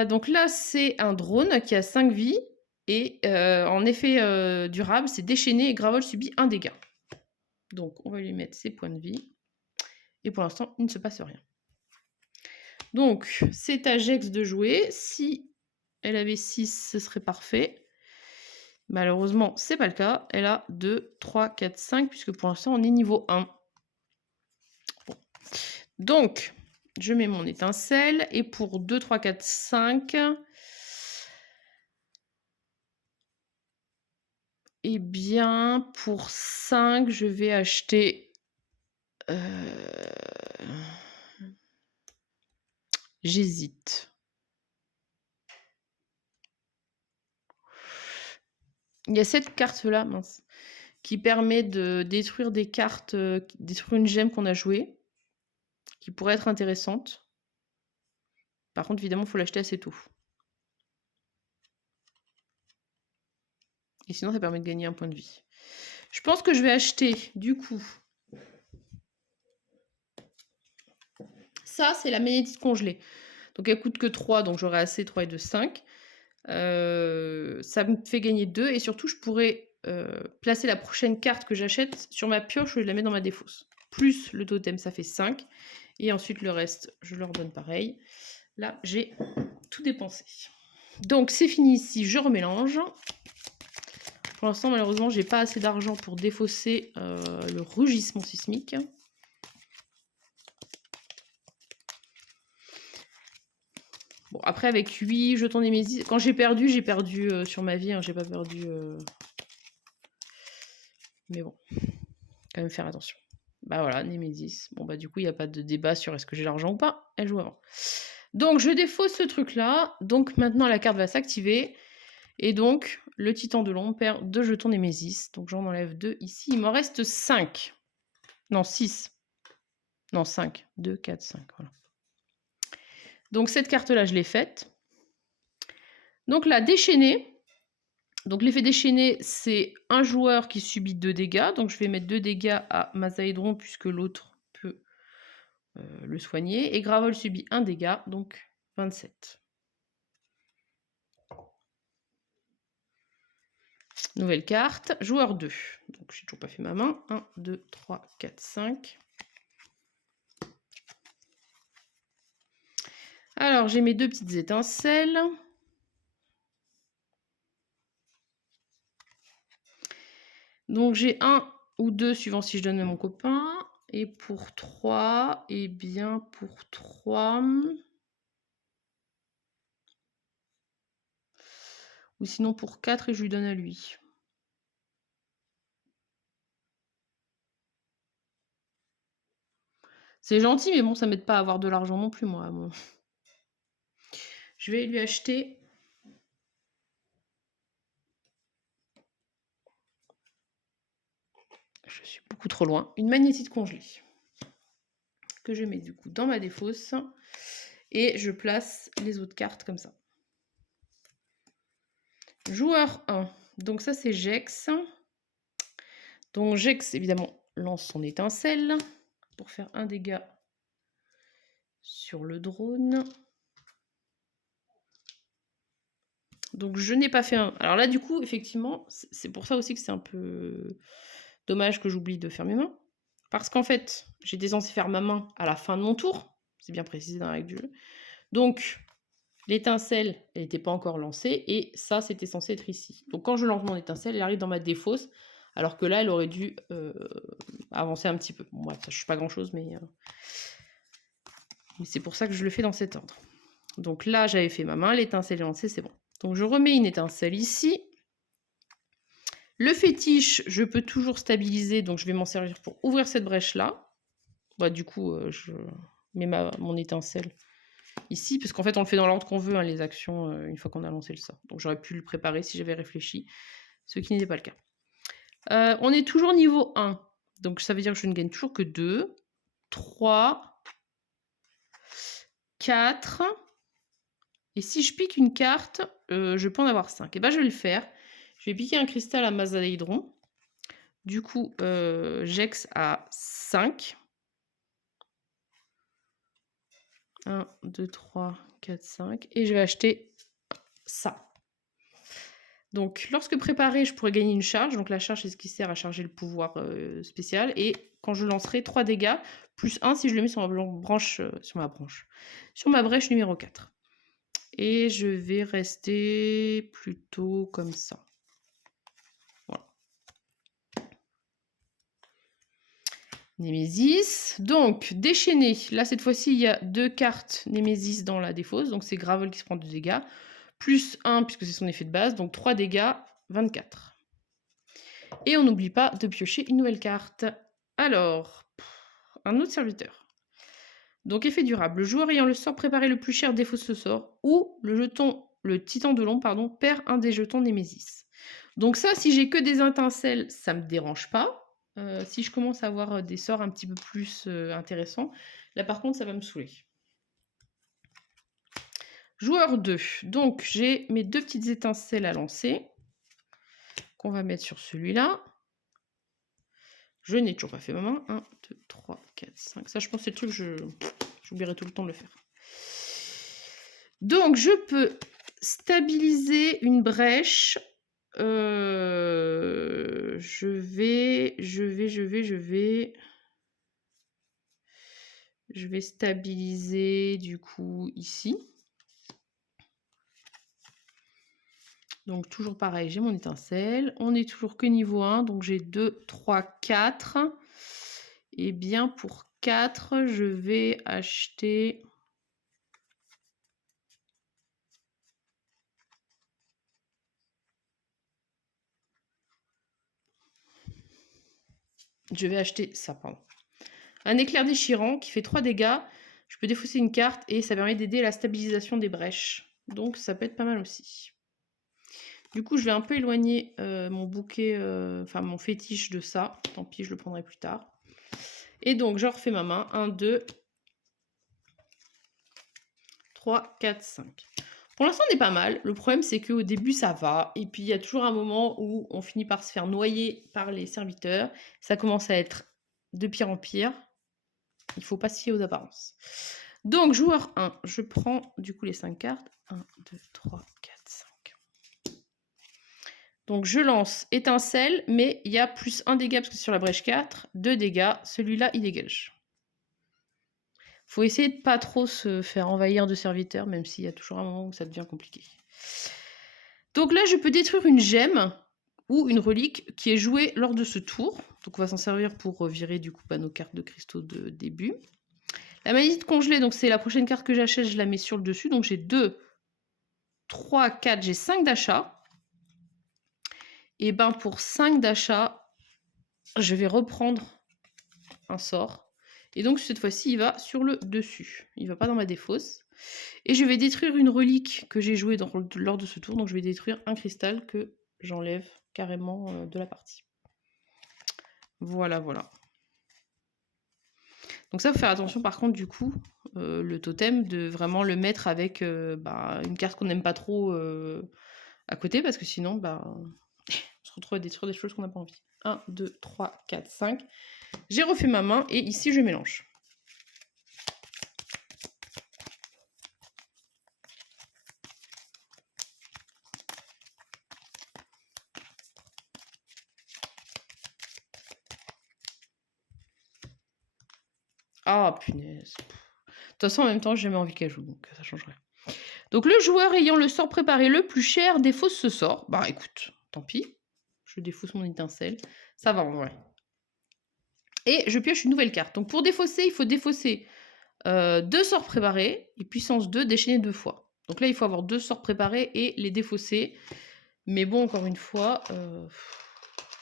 Donc là, c'est un drone qui a 5 vies. Et en effet durable, c'est déchaîné et Gravol subit un dégât. Donc, on va lui mettre ses points de vie. Et pour l'instant, il ne se passe rien. Donc, c'est à Jex de jouer. Si elle avait 6, ce serait parfait. Malheureusement, c'est pas le cas. Elle a 2, 3, 4, 5, puisque pour l'instant, on est niveau 1. Bon. Donc, je mets mon étincelle. Et pour 2, 3, 4, 5... Eh bien, pour 5, je vais acheter... J'hésite. Il y a cette carte-là, mince, qui permet de détruire des cartes, détruire une gemme qu'on a jouée, qui pourrait être intéressante. Par contre, évidemment, il faut l'acheter assez tôt. Et sinon, ça permet de gagner un point de vie. Je pense que je vais acheter, du coup... Ça, c'est la magnétite congelée. Donc, elle coûte que 3, donc j'aurai assez 3 et 2, 5. Ça me fait gagner 2. Et surtout, je pourrais placer la prochaine carte que j'achète sur ma pioche ou je la mets dans ma défausse. Plus le totem, ça fait 5. Et ensuite, le reste, je leur donne pareil. Là, j'ai tout dépensé. Donc, c'est fini ici. Je remélange. Pour l'instant, malheureusement, j'ai pas assez d'argent pour défausser le rugissement sismique. Bon, après, avec 8 jetons Némésis, quand j'ai perdu sur ma vie, hein, j'ai pas perdu... Mais bon, quand même faire attention. Voilà, Némésis. Bon, du coup, il n'y a pas de débat sur est-ce que j'ai l'argent ou pas. Elle joue avant. Donc, je défausse ce truc-là. Donc, maintenant, la carte va s'activer. Et donc, le titan de l'ombre perd 2 jetons Némésis. Donc, j'en enlève 2 ici. Il m'en reste 5. Non, 6. Non, 5. 2, 4, 5. Voilà. Donc, cette carte-là, je l'ai faite. Donc, la déchaînée. Donc, l'effet déchaîné, c'est un joueur qui subit 2 dégâts. Donc, je vais mettre 2 dégâts à Mazaédron puisque l'autre peut le soigner. Et Gravol subit 1 dégât, donc 27. Nouvelle carte. Joueur 2. Donc, j'ai toujours pas fait ma main. 1, 2, 3, 4, 5. Alors, j'ai mes 2 petites étincelles. Donc, j'ai 1 ou 2 suivant si je donne à mon copain. Et pour 3, eh bien, pour 3... Ou sinon pour 4 et je lui donne à lui. C'est gentil, mais bon, ça m'aide pas à avoir de l'argent non plus, moi. Bon. Je vais lui acheter. Je suis beaucoup trop loin. Une magnétite congelée. Que je mets du coup dans ma défausse. Et je place les autres cartes comme ça. Joueur 1. Donc ça, c'est Jex. Donc Jex, évidemment, lance son étincelle pour faire un dégât sur le drone. Donc je n'ai pas fait un... Alors là, du coup, effectivement, c'est pour ça aussi que c'est un peu dommage que j'oublie de faire mes mains. Parce qu'en fait, j'étais censée faire ma main à la fin de mon tour. C'est bien précisé dans la règle du jeu. Donc, l'étincelle, elle n'était pas encore lancée. Et ça, c'était censé être ici. Donc quand je lance mon étincelle, elle arrive dans ma défausse. Alors que là, elle aurait dû avancer un petit peu. Bon, bref, ça ne change pas grand-chose, mais c'est pour ça que je le fais dans cet ordre. Donc là, j'avais fait ma main, l'étincelle est lancée, c'est bon. Donc je remets une étincelle ici. Le fétiche, je peux toujours stabiliser, donc je vais m'en servir pour ouvrir cette brèche-là. Bah, du coup, je mets mon étincelle ici, parce qu'en fait, on le fait dans l'ordre qu'on veut, hein, les actions, une fois qu'on a lancé le sort. Donc j'aurais pu le préparer si j'avais réfléchi, ce qui n'était pas le cas. On est toujours niveau 1, donc ça veut dire que je ne gagne toujours que 2, 3, 4... Et si je pique une carte, je peux en avoir 5. Et bien, je vais le faire. Je vais piquer un cristal à Mazadaïdron. Du coup, Jex a 5. 1, 2, 3, 4, 5. Et je vais acheter ça. Donc, lorsque préparé, je pourrais gagner une charge. Donc, la charge, c'est ce qui sert à charger le pouvoir spécial. Et quand je lancerai 3 dégâts, plus 1 si je le mets sur ma brèche numéro 4. Et je vais rester plutôt comme ça. Voilà. Némésis. Donc, déchaîné. Là, cette fois-ci, il y a 2 cartes Némésis dans la défausse. Donc, c'est Gravel qui se prend 2 dégâts. Plus 1, puisque c'est son effet de base. Donc, 3 dégâts, 24. Et on n'oublie pas de piocher une nouvelle carte. Alors, un autre serviteur. Donc, effet durable. Le joueur ayant le sort préparé le plus cher défausse ce sort. Ou le titan de l'ombre, perd un des jetons Némésis. Donc ça, si j'ai que des étincelles, ça ne me dérange pas. Si je commence à avoir des sorts un petit peu plus intéressants, là par contre, ça va me saouler. Joueur 2. Donc, j'ai mes 2 petites étincelles à lancer, qu'on va mettre sur celui-là. Je n'ai toujours pas fait ma main. 1, 2, 3, 4, 5. Ça, je pense que c'est le truc, j'oublierai tout le temps de le faire. Donc, je peux stabiliser une brèche. Je vais stabiliser du coup ici. Donc toujours pareil, j'ai mon étincelle. On est toujours que niveau 1, donc j'ai 2, 3, 4. Et bien pour 4, je vais acheter... Je vais acheter ça, pardon. Un éclair déchirant qui fait 3 dégâts. Je peux défausser une carte et ça permet d'aider à la stabilisation des brèches. Donc ça peut être pas mal aussi. Du coup, je vais un peu éloigner mon bouquet, mon fétiche de ça. Tant pis, je le prendrai plus tard. Et donc, je refais ma main. 1, 2, 3, 4, 5. Pour l'instant, on est pas mal. Le problème, c'est qu'au début, ça va. Et puis, il y a toujours un moment où on finit par se faire noyer par les serviteurs. Ça commence à être de pire en pire. Il ne faut pas se fier aux apparences. Donc, joueur 1, je prends du coup les 5 cartes. 1, 2, 3, 4, 5. Donc, je lance étincelle, mais il y a plus 1 dégât parce que c'est sur la brèche 4. 2 dégâts. Celui-là, il dégage. Faut essayer de pas trop se faire envahir de serviteurs, même s'il y a toujours un moment où ça devient compliqué. Donc là, je peux détruire une gemme ou une relique qui est jouée lors de ce tour. Donc on va s'en servir pour virer du coup nos cartes de cristaux de début. La magnétite congelée, donc c'est la prochaine carte que j'achète, je la mets sur le dessus. Donc j'ai 2, 3, 4, j'ai 5 d'achat. Et ben pour 5 d'achat, je vais reprendre un sort. Et donc cette fois-ci, il va sur le dessus. Il va pas dans ma défausse. Et je vais détruire une relique que j'ai jouée lors de ce tour. Donc je vais détruire un cristal que j'enlève carrément de la partie. Voilà, voilà. Donc ça, faut faire attention par contre du coup, le totem, de vraiment le mettre avec une carte qu'on n'aime pas trop à côté, parce que sinon, on se retrouve à détruire des choses qu'on n'a pas envie. 1, 2, 3, 4, 5. J'ai refait ma main et ici je mélange. Ah punaise. De toute façon, en même temps, j'ai jamais envie qu'elle joue, donc ça change rien. Donc le joueur ayant le sort préparé le plus cher défausse ce sort. Bah écoute, tant pis. Je défausse mon étincelle. Ça va en vrai. Et je pioche une nouvelle carte. Donc pour défausser, il faut défausser 2 sorts préparés et puissance 2 déchaîner 2 fois. Donc là, il faut avoir 2 sorts préparés et les défausser. Mais bon, encore une fois,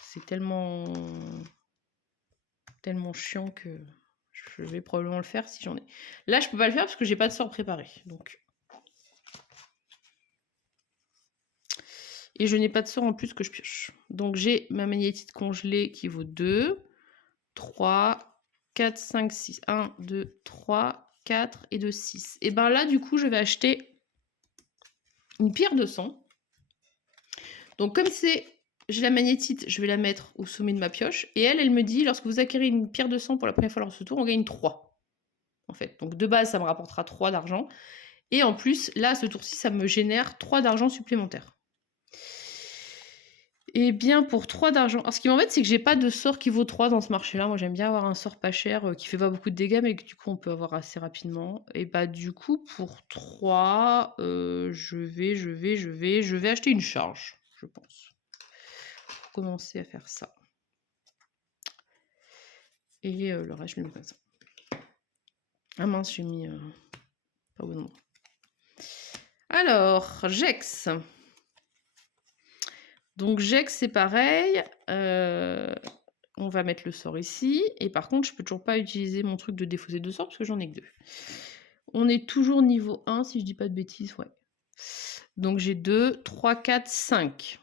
c'est tellement chiant que je vais probablement le faire si j'en ai. Là, je peux pas le faire parce que j'ai pas de sort préparé. Donc. Et je n'ai pas de sort en plus que je pioche. Donc j'ai ma magnétite congelée qui vaut 2, 3, 4, 5, 6. 1, 2, 3, 4 et 2, 6. Et ben là, du coup, je vais acheter une pierre de sang. Donc comme j'ai la magnétite, je vais la mettre au sommet de ma pioche. Et elle me dit, lorsque vous acquérez une pierre de sang pour la première fois lors de ce tour, on gagne 3. En fait. Donc de base, ça me rapportera 3 d'argent. Et en plus, là, ce tour-ci, ça me génère 3 d'argent supplémentaires. Et bien pour 3 d'argent. Alors ce qui m'embête, c'est que j'ai pas de sort qui vaut 3 dans ce marché-là. Moi j'aime bien avoir un sort pas cher qui fait pas beaucoup de dégâts, mais que du coup on peut avoir assez rapidement. Et bah du coup pour 3, je vais acheter une charge, je pense. Pour commencer à faire ça. Et le reste, je le mets comme ça. Ah mince, j'ai mis pas au bon endroit. Alors, Jex. Donc Jex, c'est pareil. On va mettre le sort ici. Et par contre, je peux toujours pas utiliser mon truc de défausser 2 sorts parce que j'en ai que 2. On est toujours niveau 1, si je dis pas de bêtises, ouais. Donc j'ai 2, 3, 4, 5.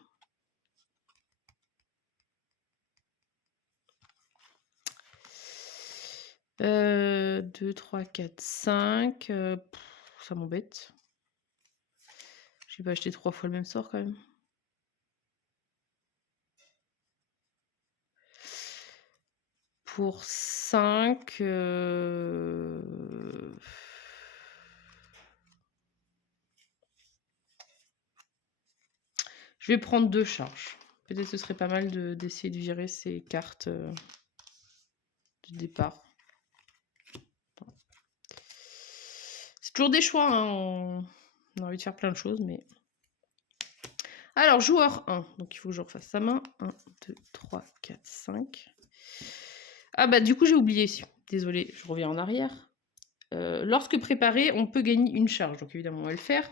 Euh, 2, 3, 4, 5. Ça m'embête. J'ai pas acheté 3 fois le même sort quand même. Pour 5. Je vais prendre 2 charges. Peut-être ce serait pas mal d'essayer de virer ces cartes de départ. C'est toujours des choix, hein. On a envie de faire plein de choses, mais... Alors, joueur 1. Donc, il faut que je refasse sa main. 1, 2, 3, 4, 5. Ah bah, du coup, j'ai oublié. Désolée, je reviens en arrière. Lorsque préparé, on peut gagner une charge. Donc, évidemment, on va le faire.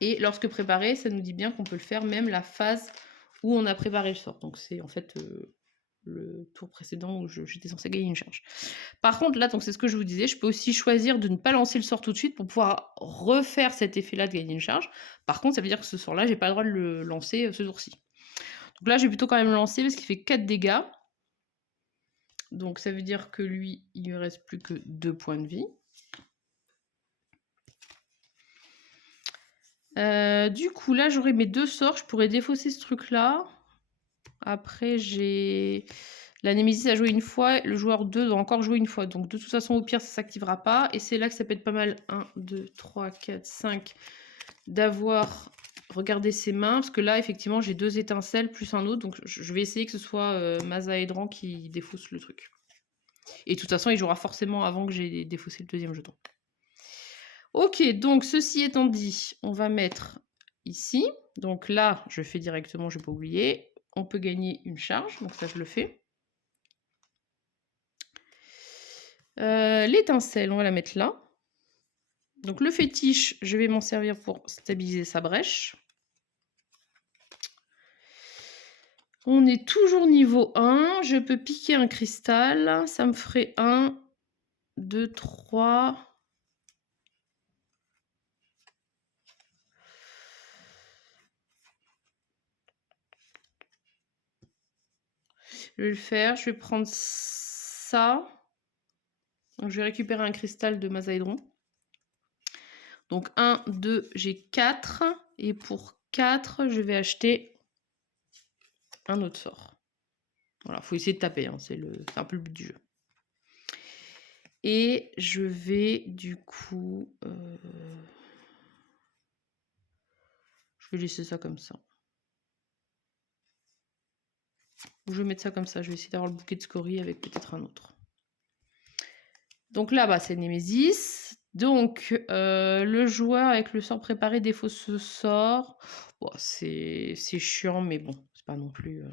Et lorsque préparé, ça nous dit bien qu'on peut le faire même la phase où on a préparé le sort. Donc, c'est en fait le tour précédent où j'étais censée gagner une charge. Par contre, là, donc c'est ce que je vous disais, je peux aussi choisir de ne pas lancer le sort tout de suite pour pouvoir refaire cet effet-là de gagner une charge. Par contre, ça veut dire que ce sort-là, j'ai pas le droit de le lancer ce tour-ci. Donc là, je vais plutôt quand même le lancer parce qu'il fait 4 dégâts. Donc ça veut dire que lui, il lui reste plus que 2 points de vie. Du coup, là, j'aurai mes 2 sorts. Je pourrais défausser ce truc-là. Après, j'ai... La Némésis a joué une fois, le joueur 2 doit encore jouer une fois. Donc de toute façon, au pire, ça ne s'activera pas. Et c'est là que ça peut être pas mal. 1, 2, 3, 4, 5. D'avoir regardé ses mains. Parce que là, effectivement, j'ai 2 étincelles plus un autre. Donc je vais essayer que ce soit Maza Edran qui défausse le truc. Et de toute façon, il jouera forcément avant que j'ai défaussé le deuxième jeton. Ok, donc ceci étant dit, on va mettre ici. Donc là, je fais directement, je ne vais pas oublier. On peut gagner une charge. Donc ça, je le fais. L'étincelle, on va la mettre là. Donc le fétiche, je vais m'en servir pour stabiliser sa brèche. On est toujours niveau 1. Je peux piquer un cristal. Ça me ferait 1, 2, 3. Je vais le faire. Je vais prendre ça. Donc, je vais récupérer un cristal de Mazaédron. Donc 1, 2, j'ai 4. Et pour 4, je vais acheter un autre sort. Voilà, faut essayer de taper, hein, c'est un peu le but du jeu. Et je vais du coup... je vais laisser ça comme ça. Ou je vais mettre ça comme ça, je vais essayer d'avoir le bouquet de scories avec peut-être un autre. Donc là, bah, c'est Némésis. Donc, le joueur avec le sort préparé défausse ce sort. Bon, c'est chiant, mais bon, c'est pas non plus...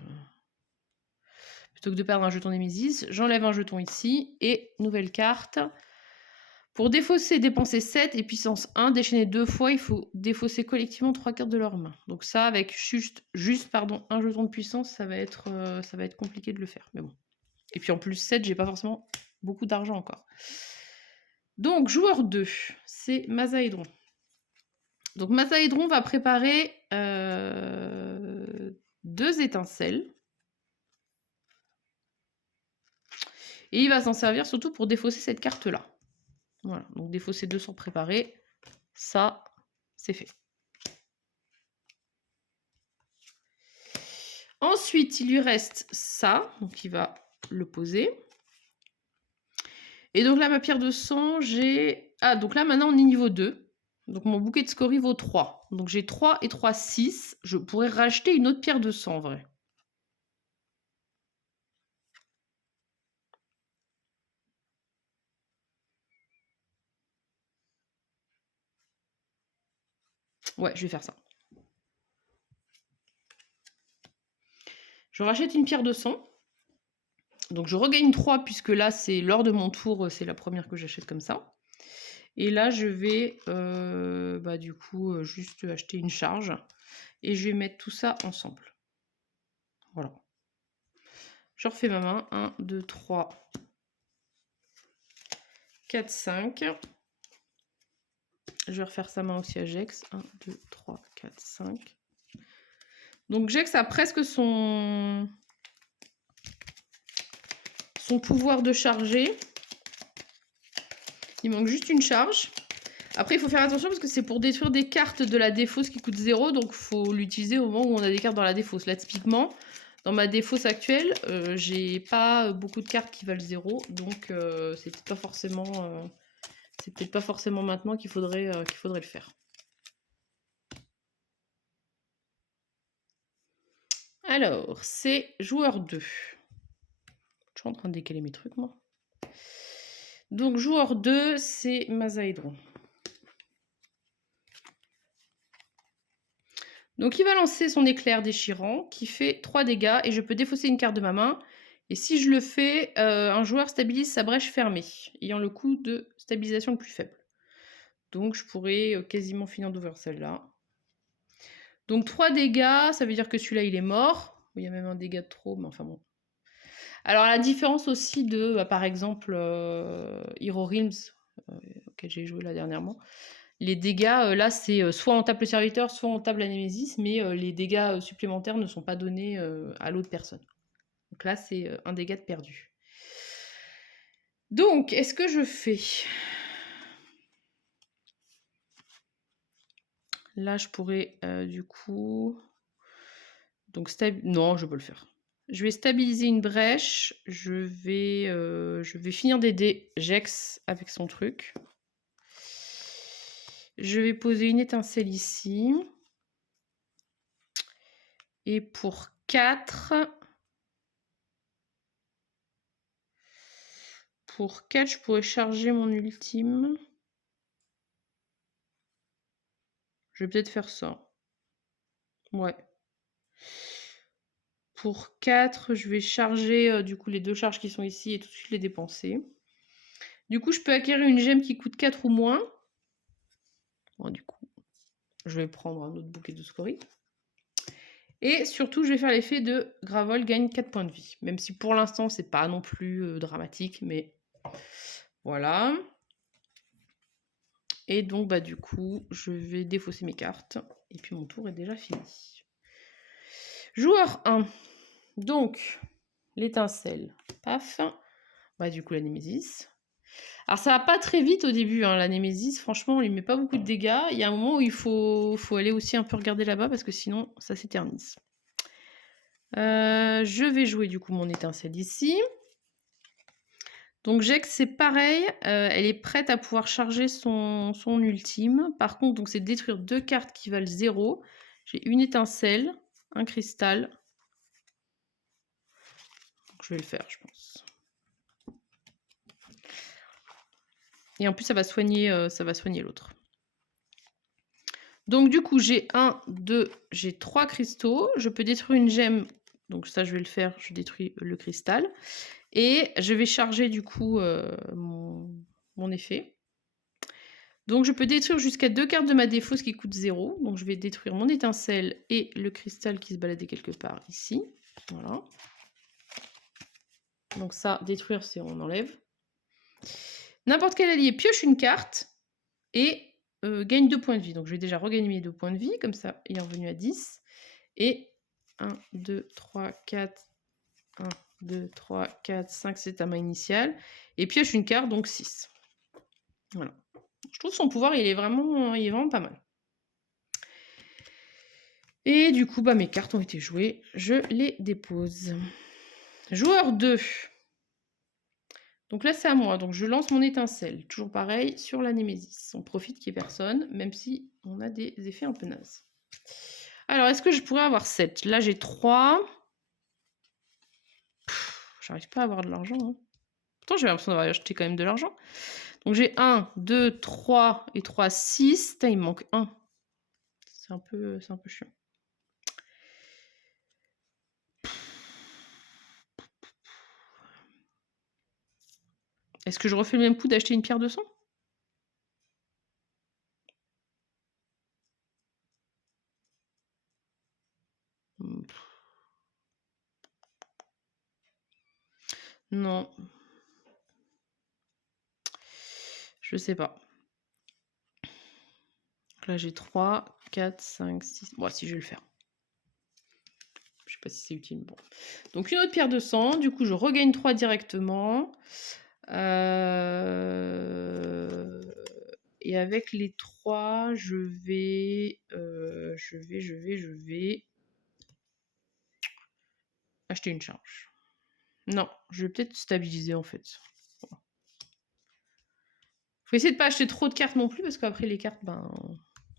Plutôt que de perdre un jeton Némésis, j'enlève un jeton ici. Et nouvelle carte. Pour défausser, dépenser 7 et puissance 1, déchaîner 2 fois, il faut défausser collectivement 3 cartes de leur main. Donc ça, avec juste un jeton de puissance, ça va être compliqué de le faire. Mais bon. Et puis en plus 7, j'ai pas forcément beaucoup d'argent encore. Donc, joueur 2, c'est Mazaédron. Donc Mazaédron va préparer 2 étincelles. Et il va s'en servir surtout pour défausser cette carte-là. Voilà, donc défausser 2 sorts préparés. Ça, c'est fait. Ensuite, il lui reste ça, donc il va le poser. Et donc là, ma pierre de sang, j'ai... Ah, donc là, maintenant, on est niveau 2. Donc mon bouquet de scories vaut 3. Donc j'ai 3 et 3, 6. Je pourrais racheter une autre pierre de sang, en vrai. Ouais, je vais faire ça. Je rachète une pierre de sang. Donc je regagne 3 puisque là, c'est lors de mon tour, c'est la première que j'achète comme ça. Et là, je vais du coup juste acheter une charge. Et je vais mettre tout ça ensemble. Voilà. Je refais ma main. 1, 2, 3, 4, 5. Je vais refaire sa main aussi à Jex. 1, 2, 3, 4, 5. Donc Jex a presque son pouvoir de charger. Il manque juste une charge. Après, il faut faire attention parce que c'est pour détruire des cartes de la défausse qui coûtent 0. Donc, il faut l'utiliser au moment où on a des cartes dans la défausse. Là, typiquement, dans ma défausse actuelle, j'ai pas beaucoup de cartes qui valent 0. Donc, c'est peut-être pas forcément... c'est peut-être pas forcément maintenant qu'il faudrait le faire. Alors, c'est joueur 2. Je suis en train de décaler mes trucs, moi. Donc, joueur 2, c'est Mazaédron. Donc, il va lancer son éclair déchirant qui fait 3 dégâts et je peux défausser une carte de ma main. Et si je le fais, un joueur stabilise sa brèche fermée, ayant le coût de stabilisation le plus faible. Donc, je pourrais quasiment finir d'ouvrir celle-là. Donc, 3 dégâts, ça veut dire que celui-là, il est mort. Il y a même un dégât de trop, mais enfin bon. Alors, la différence aussi de, par exemple, Hero Realms, auquel j'ai joué là dernièrement, les dégâts, là, c'est soit on tape le serviteur, soit on tape la Némésis, mais les dégâts supplémentaires ne sont pas donnés à l'autre personne. Donc là, c'est un dégât de perdu. Donc, est-ce que je fais... Là, je pourrais, du coup... Donc, non, je peux le faire. Je vais stabiliser une brèche. Je vais finir d'aider Jex avec son truc. Je vais poser une étincelle ici. Et pour 4... Pour 4, je pourrais charger mon ultime. Je vais peut-être faire ça. Ouais. Pour 4, je vais charger du coup les 2 charges qui sont ici et tout de suite les dépenser. Du coup, je peux acquérir une gemme qui coûte 4 ou moins. Bon, du coup, je vais prendre un autre bouquet de scories. Et surtout, je vais faire l'effet de Gravol gagne 4 points de vie. Même si pour l'instant, c'est pas non plus dramatique, mais voilà. Et donc, bah, du coup, je vais défausser mes cartes. Et puis, mon tour est déjà fini. Joueur 1. Donc, l'étincelle. Paf. Bah, du coup, la Némésis. Alors, ça va pas très vite au début, hein, la Némésis. Franchement, on lui met pas beaucoup de dégâts. Il y a un moment où il faut aller aussi un peu regarder là-bas parce que sinon, ça s'éternise. Je vais jouer, du coup, mon étincelle ici. Donc Jex, c'est pareil, elle est prête à pouvoir charger son ultime. Par contre, donc c'est détruire 2 cartes qui valent 0. J'ai une étincelle, un cristal. Donc, je vais le faire, je pense. Et en plus, ça va soigner l'autre. Donc du coup, j'ai 1, 2, j'ai 3 cristaux. Je peux détruire une gemme. Donc ça, je vais le faire. Je détruis le cristal. Et je vais charger du coup mon effet. Donc je peux détruire jusqu'à 2 cartes de ma défausse qui coûtent 0. Donc je vais détruire mon étincelle et le cristal qui se baladait quelque part ici. Voilà. Donc ça, détruire, c'est on enlève. N'importe quel allié pioche une carte et gagne 2 points de vie. Donc je vais déjà regagner mes 2 points de vie, comme ça, il est revenu à 10. Et 1, 2, 3, 4, 1, 2, 3, 4, 5, c'est ta main initiale. Et pioche une carte, donc 6. Voilà. Je trouve son pouvoir, il est vraiment pas mal. Et du coup, bah, mes cartes ont été jouées. Je les dépose. Joueur 2. Donc là, c'est à moi. Donc je lance mon étincelle. Toujours pareil sur la Némésis. On profite qu'il n'y ait personne, même si on a des effets un peu nazes. Alors, est-ce que je pourrais avoir 7? Là, j'ai 3. J'arrive pas à avoir de l'argent. Hein. Pourtant, j'ai l'impression d'avoir acheté quand même de l'argent. Donc j'ai 1, 2, 3 et 3, 6. Putain, il me manque 1. C'est un peu chiant. Est-ce que je refais le même coup d'acheter une pierre de sang? Non. Je sais pas. Là, j'ai 3, 4, 5, 6. Bon, si je vais le faire. Je sais pas si c'est utile. Bon. Donc, une autre pierre de sang. Du coup, je regagne 3 directement. Et avec les 3, je vais acheter une charge. Non, je vais peut-être stabiliser en fait. Faut essayer de pas acheter trop de cartes non plus parce qu'après les cartes, ben,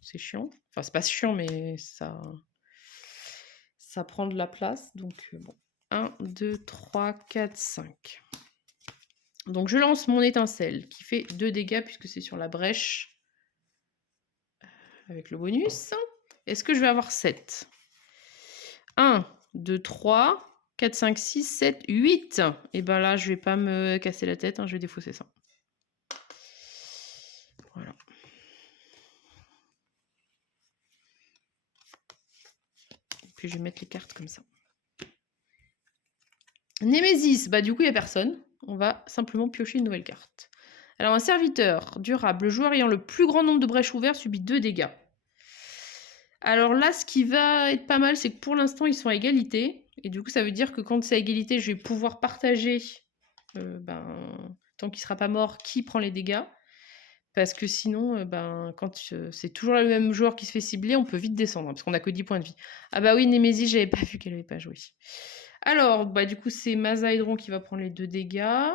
c'est chiant. Enfin, c'est pas chiant, mais ça prend de la place. Donc, bon. 1, 2, 3, 4, 5. Donc, je lance mon étincelle qui fait 2 dégâts puisque c'est sur la brèche avec le bonus. Est-ce que je vais avoir 7? 1, 2, 3, 4, 5, 6, 7, 8. Et ben là, je vais pas me casser la tête, hein, je vais défausser ça. Voilà. Et puis je vais mettre les cartes comme ça. Némésis, bah du coup il n'y a personne. On va simplement piocher une nouvelle carte. Alors un serviteur durable, le joueur ayant le plus grand nombre de brèches ouvertes subit 2 dégâts. Alors là, ce qui va être pas mal, c'est que pour l'instant, ils sont à égalité. Et du coup, ça veut dire que quand c'est à égalité, je vais pouvoir partager, tant qu'il ne sera pas mort, qui prend les dégâts. Parce que sinon, quand c'est toujours le même joueur qui se fait cibler, on peut vite descendre, hein, parce qu'on n'a que 10 points de vie. Ah bah oui, Némésis, j'avais pas vu qu'elle n'avait pas joué. Alors, bah du coup, c'est Mazaïdron qui va prendre les 2 dégâts.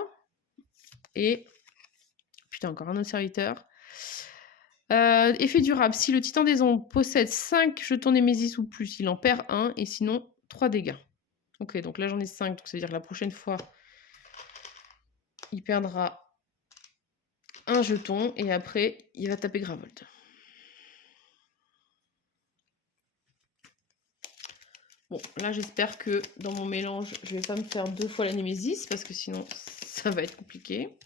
Et... Putain, encore un autre serviteur. Effet durable. Si le titan des ombres possède 5 jetons Némésis ou plus, il en perd 1, et sinon 3 dégâts. Ok, donc là j'en ai 5, donc ça veut dire que la prochaine fois, il perdra un jeton, et après, il va taper Gravold. Bon, là j'espère que dans mon mélange, je vais pas me faire 2 fois la Némésis, parce que sinon, ça va être compliqué.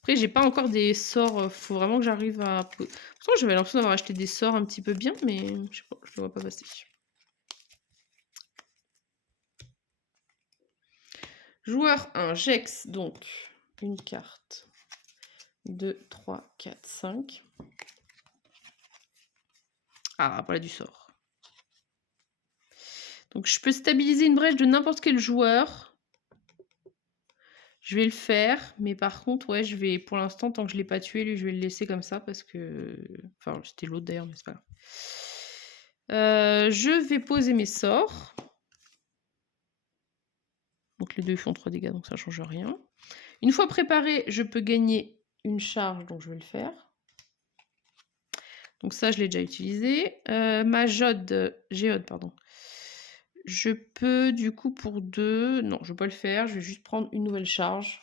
Après, j'ai pas encore des sorts, faut vraiment que j'arrive à... Pourtant, j'avais l'impression d'avoir acheté des sorts un petit peu bien, mais je sais pas, je le vois pas passer. Joueur 1, Jex, donc une carte. 2, 3, 4, 5. Ah, voilà du sort. Donc je peux stabiliser une brèche de n'importe quel joueur. Je vais le faire, mais par contre, ouais, je vais, pour l'instant, tant que je ne l'ai pas tué, lui, je vais le laisser comme ça parce que... Enfin, c'était l'autre d'ailleurs, mais c'est pas grave. Je vais poser mes sorts. Donc les deux font 3 dégâts, donc ça ne change rien. Une fois préparé, je peux gagner une charge, donc je vais le faire. Donc ça, je l'ai déjà utilisé. Ma géode, pardon. Je peux, du coup, pour 2... Non, je ne vais pas le faire. Je vais juste prendre une nouvelle charge.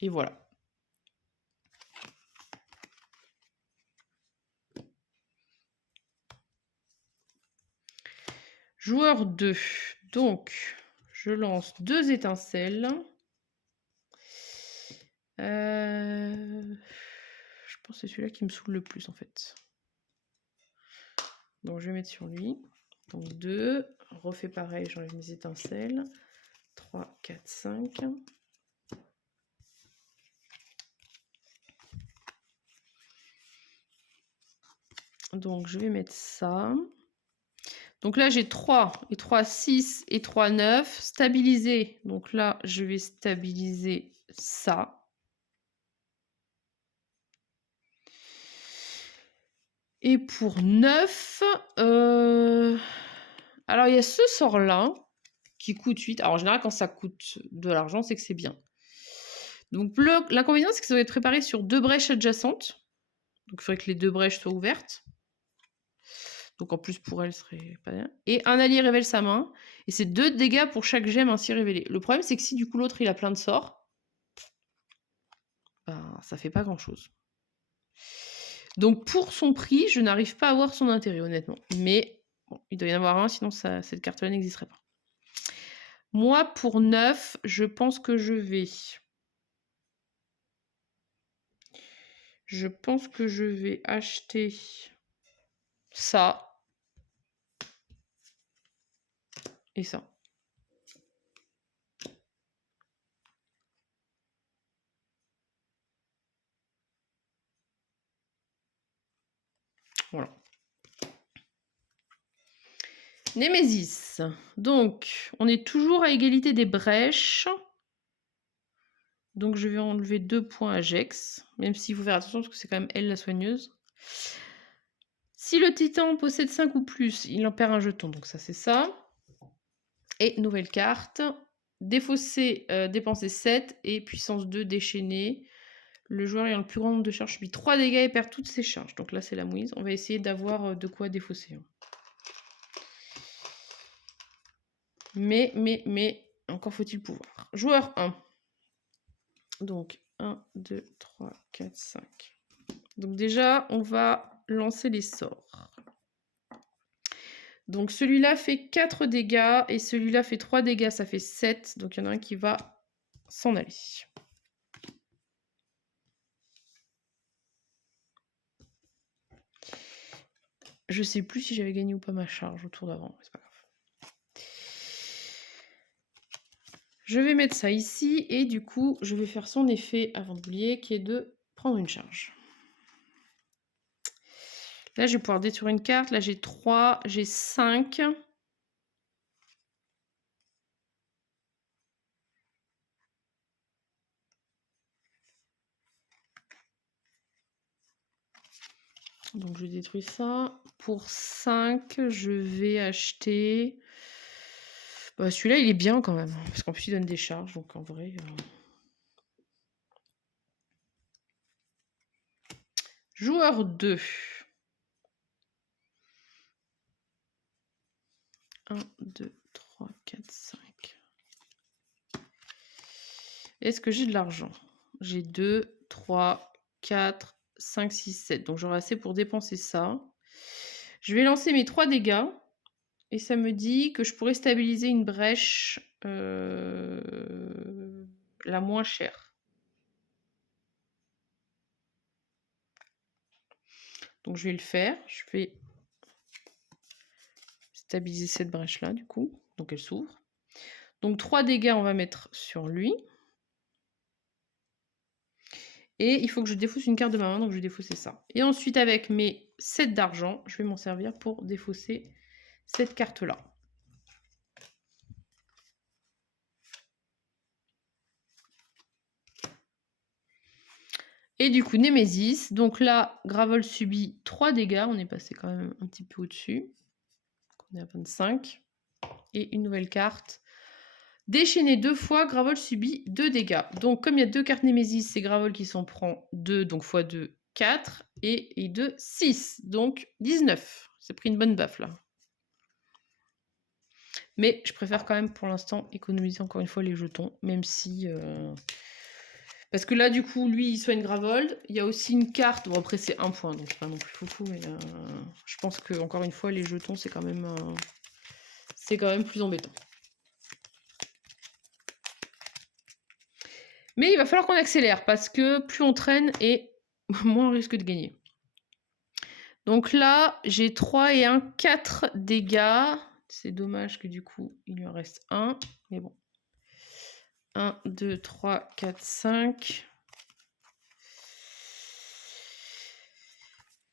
Et voilà. Joueur 2. Donc, je lance 2 étincelles. Je pense que c'est celui-là qui me saoule le plus, en fait. Donc, je vais mettre sur lui. Donc, 2. Refais pareil, j'enlève mes étincelles. 3, 4, 5. Donc, je vais mettre ça. Donc là, j'ai 3 et 3, 6 et 3, 9. Stabiliser. Donc là, je vais stabiliser ça. Et pour 9, alors il y a ce sort-là qui coûte 8. Alors en général, quand ça coûte de l'argent, c'est que c'est bien. Donc l'inconvénient, c'est que ça doit être préparé sur 2 brèches adjacentes. Donc il faudrait que les 2 brèches soient ouvertes. Donc en plus pour elle, ce serait pas bien. Et un allié révèle sa main. Et c'est 2 dégâts pour chaque gemme ainsi révélé. Le problème, c'est que si du coup l'autre il a plein de sorts, ben, ça fait pas grand-chose. Donc pour son prix, je n'arrive pas à voir son intérêt, honnêtement. Mais bon, il doit y en avoir un, sinon cette carte-là n'existerait pas. Moi, pour 9, je pense que je vais... Je pense que je vais acheter ça et ça. Voilà. Némésis. Donc, on est toujours à égalité des brèches. Donc, je vais enlever 2 points à Jex. Même s'il faut faire attention parce que c'est quand même elle la soigneuse. Si le titan possède 5 ou plus, il en perd un jeton. Donc ça, c'est ça. Et nouvelle carte. Défausser, dépenser 7 et puissance 2 déchaîner. Le joueur ayant le plus grand nombre de charges subit 3 dégâts et perd toutes ses charges. Donc là, c'est la mouise. On va essayer d'avoir de quoi défausser. Mais, encore faut-il pouvoir. Joueur 1. Donc, 1, 2, 3, 4, 5. Donc déjà, on va lancer les sorts. Donc celui-là fait 4 dégâts et celui-là fait 3 dégâts, ça fait 7. Donc il y en a un qui va s'en aller. Je sais plus si j'avais gagné ou pas ma charge au tour d'avant, c'est pas grave. Je vais mettre ça ici et du coup, je vais faire son effet avant d'oublier qui est de prendre une charge. Là, je vais pouvoir détruire une carte. Là, j'ai 3, j'ai 5. Donc, je détruis ça. Pour 5, je vais acheter... Bah, celui-là, il est bien quand même. Parce qu'en plus, il donne des charges. Donc, en vrai... Joueur 2. 1, 2, 3, 4, 5. Est-ce que j'ai de l'argent? J'ai 2, 3, 4, 5, 6, 7. Donc j'aurai assez pour dépenser ça. Je vais lancer mes 3 dégâts. Et ça me dit que je pourrais stabiliser une brèche la moins chère. Donc je vais le faire. Je vais stabiliser cette brèche-là, du coup. Donc elle s'ouvre. Donc 3 dégâts, on va mettre sur lui. Et il faut que je défausse une carte de ma main, donc je vais défausser ça. Et ensuite, avec mes 7 d'argent, je vais m'en servir pour défausser cette carte-là. Et du coup, Némésis. Donc là, Gravel subit 3 dégâts. On est passé quand même un petit peu au-dessus. On est à 25. Et une nouvelle carte. Déchaîné 2 fois, Gravel subit 2 dégâts. Donc, comme il y a 2 cartes Némésis, c'est Gravel qui s'en prend 2. Donc, x 2, 4. Et 2, 6. Donc, 19. C'est pris une bonne baffe, là. Mais je préfère quand même, pour l'instant, économiser encore une fois les jetons. Même si... Parce que là, du coup, lui, il soigne Gravold. Il y a aussi une carte. Bon, après, c'est 1 point, donc c'est pas non plus foufou. Mais je pense que, encore une fois, les jetons, c'est quand même plus embêtant. Mais il va falloir qu'on accélère. Parce que plus on traîne et moins on risque de gagner. Donc là, j'ai 3 et 1, 4 dégâts. C'est dommage que, du coup, il lui en reste 1. Mais bon. 1, 2, 3, 4, 5...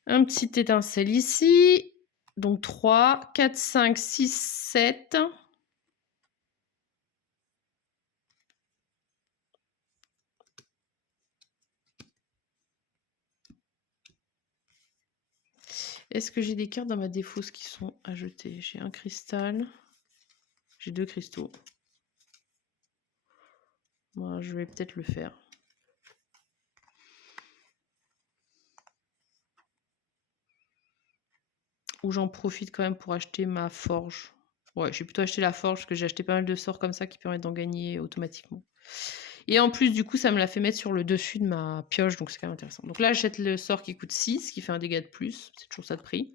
Un petit étincelle ici. Donc 3, 4, 5, 6, 7. Est-ce que j'ai des cartes dans ma défausse qui sont à jeter? J'ai un cristal. J'ai 2 cristaux. Moi, je vais peut-être le faire. Ou j'en profite quand même pour acheter ma forge. Ouais, j'ai plutôt acheté la forge parce que j'ai acheté pas mal de sorts comme ça qui permettent d'en gagner automatiquement. Et en plus, du coup, ça me l'a fait mettre sur le dessus de ma pioche, donc c'est quand même intéressant. Donc là, j'achète le sort qui coûte 6, qui fait un dégât de plus. C'est toujours ça de prix.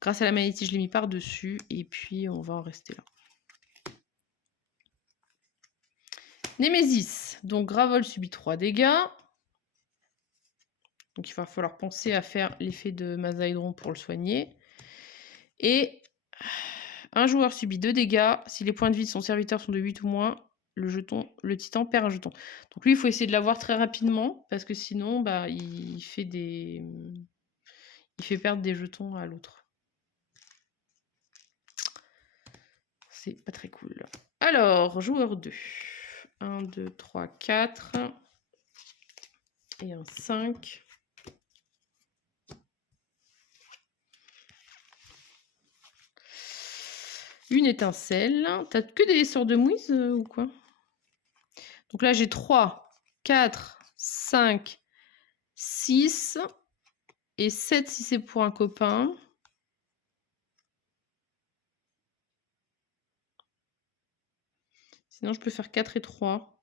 Grâce à la magnétie, je l'ai mis par-dessus. Et puis, on va en rester là. Némésis. Donc, Gravol subit 3 dégâts. Donc, il va falloir penser à faire l'effet de Mazaïdron pour le soigner. Et un joueur subit 2 dégâts. Si les points de vie de son serviteur sont de 8 ou moins, le titan perd un jeton. Donc, lui, il faut essayer de l'avoir très rapidement. Parce que sinon, bah, il fait perdre des jetons à l'autre. C'est pas très cool. Alors, joueur 2. 1, 2, 3, 4. Et un 5. Une étincelle. T'as que des sorts de mouise ou quoi? Donc là, j'ai 3, 4, 5, 6 et 7 si c'est pour un copain. Sinon, je peux faire 4 et 3.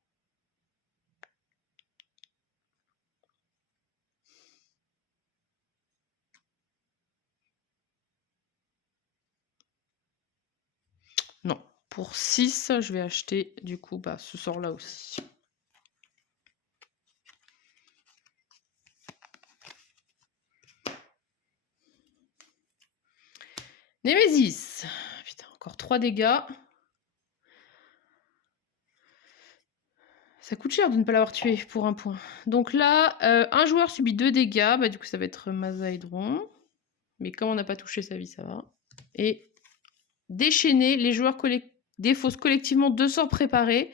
Non, pour 6, je vais acheter du coup ce sort-là aussi. Némésis. Putain, encore 3 dégâts. Ça coûte cher de ne pas l'avoir tué pour un point. Donc là, un joueur subit 2 dégâts. Bah, du coup, ça va être Mazaïdron. Mais comme on n'a pas touché sa vie, ça va. Et déchaîner, les joueurs défaussent collectivement 2 sorts préparés.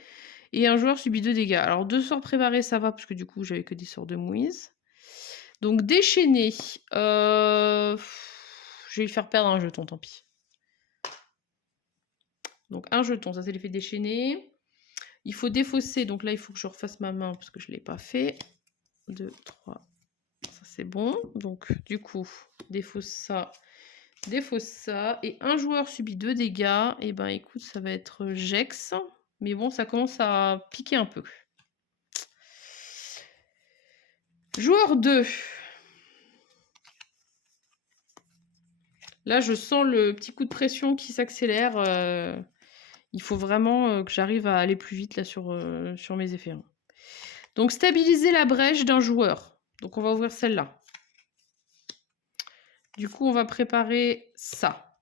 Et un joueur subit 2 dégâts. Alors 2 sorts préparés, ça va, parce que du coup, j'avais que des sorts de mouise. Donc déchaîner. Je vais lui faire perdre un jeton, tant pis. Donc un jeton, ça c'est l'effet déchaîner. Il faut défausser, donc là il faut que je refasse ma main parce que je ne l'ai pas fait. 2, 3, ça c'est bon. Donc du coup, défausse ça, et un joueur subit 2 dégâts. Et ben écoute, ça va être Jex. Mais bon, ça commence à piquer un peu. Joueur 2. Là, je sens le petit coup de pression qui s'accélère. Il faut vraiment que j'arrive à aller plus vite là sur mes effets. Donc, stabiliser la brèche d'un joueur. Donc, on va ouvrir celle-là. Du coup, on va préparer ça.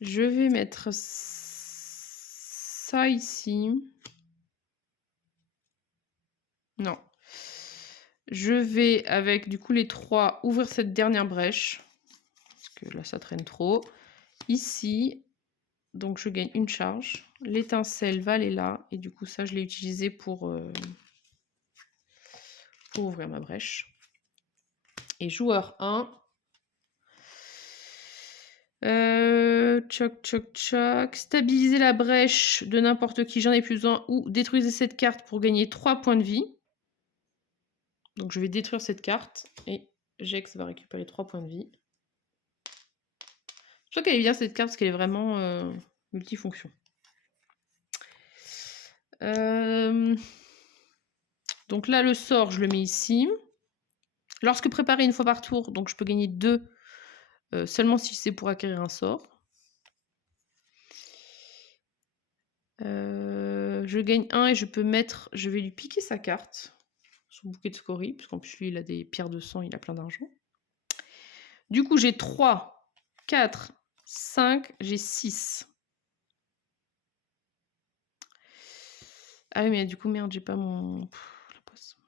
Je vais mettre ça ici. Non. Je vais, avec du coup les 3, ouvrir cette dernière brèche. Parce que là, ça traîne trop. Ici, donc je gagne une charge. L'étincelle va aller là. Et du coup, ça, je l'ai utilisé pour ouvrir ma brèche. Et joueur 1. Tchoc, tchoc, tchoc. Stabiliser la brèche de n'importe qui, j'en ai plus besoin. Ou détruisez cette carte pour gagner 3 points de vie. Donc je vais détruire cette carte. Et Jex va récupérer 3 points de vie. Je trouve qu'elle est bien cette carte parce qu'elle est vraiment multifonction. Donc là, le sort, je le mets ici. Lorsque préparé une fois par tour, donc je peux gagner 2 seulement si c'est pour acquérir un sort. Je gagne 1 et je peux mettre... Je vais lui piquer sa carte. Son bouquet de scories, parce qu'en plus lui, il a des pierres de sang, il a plein d'argent. Du coup, j'ai 3, 4, 5, j'ai 6. Ah oui, mais du coup, merde, j'ai pas mon... la poisse.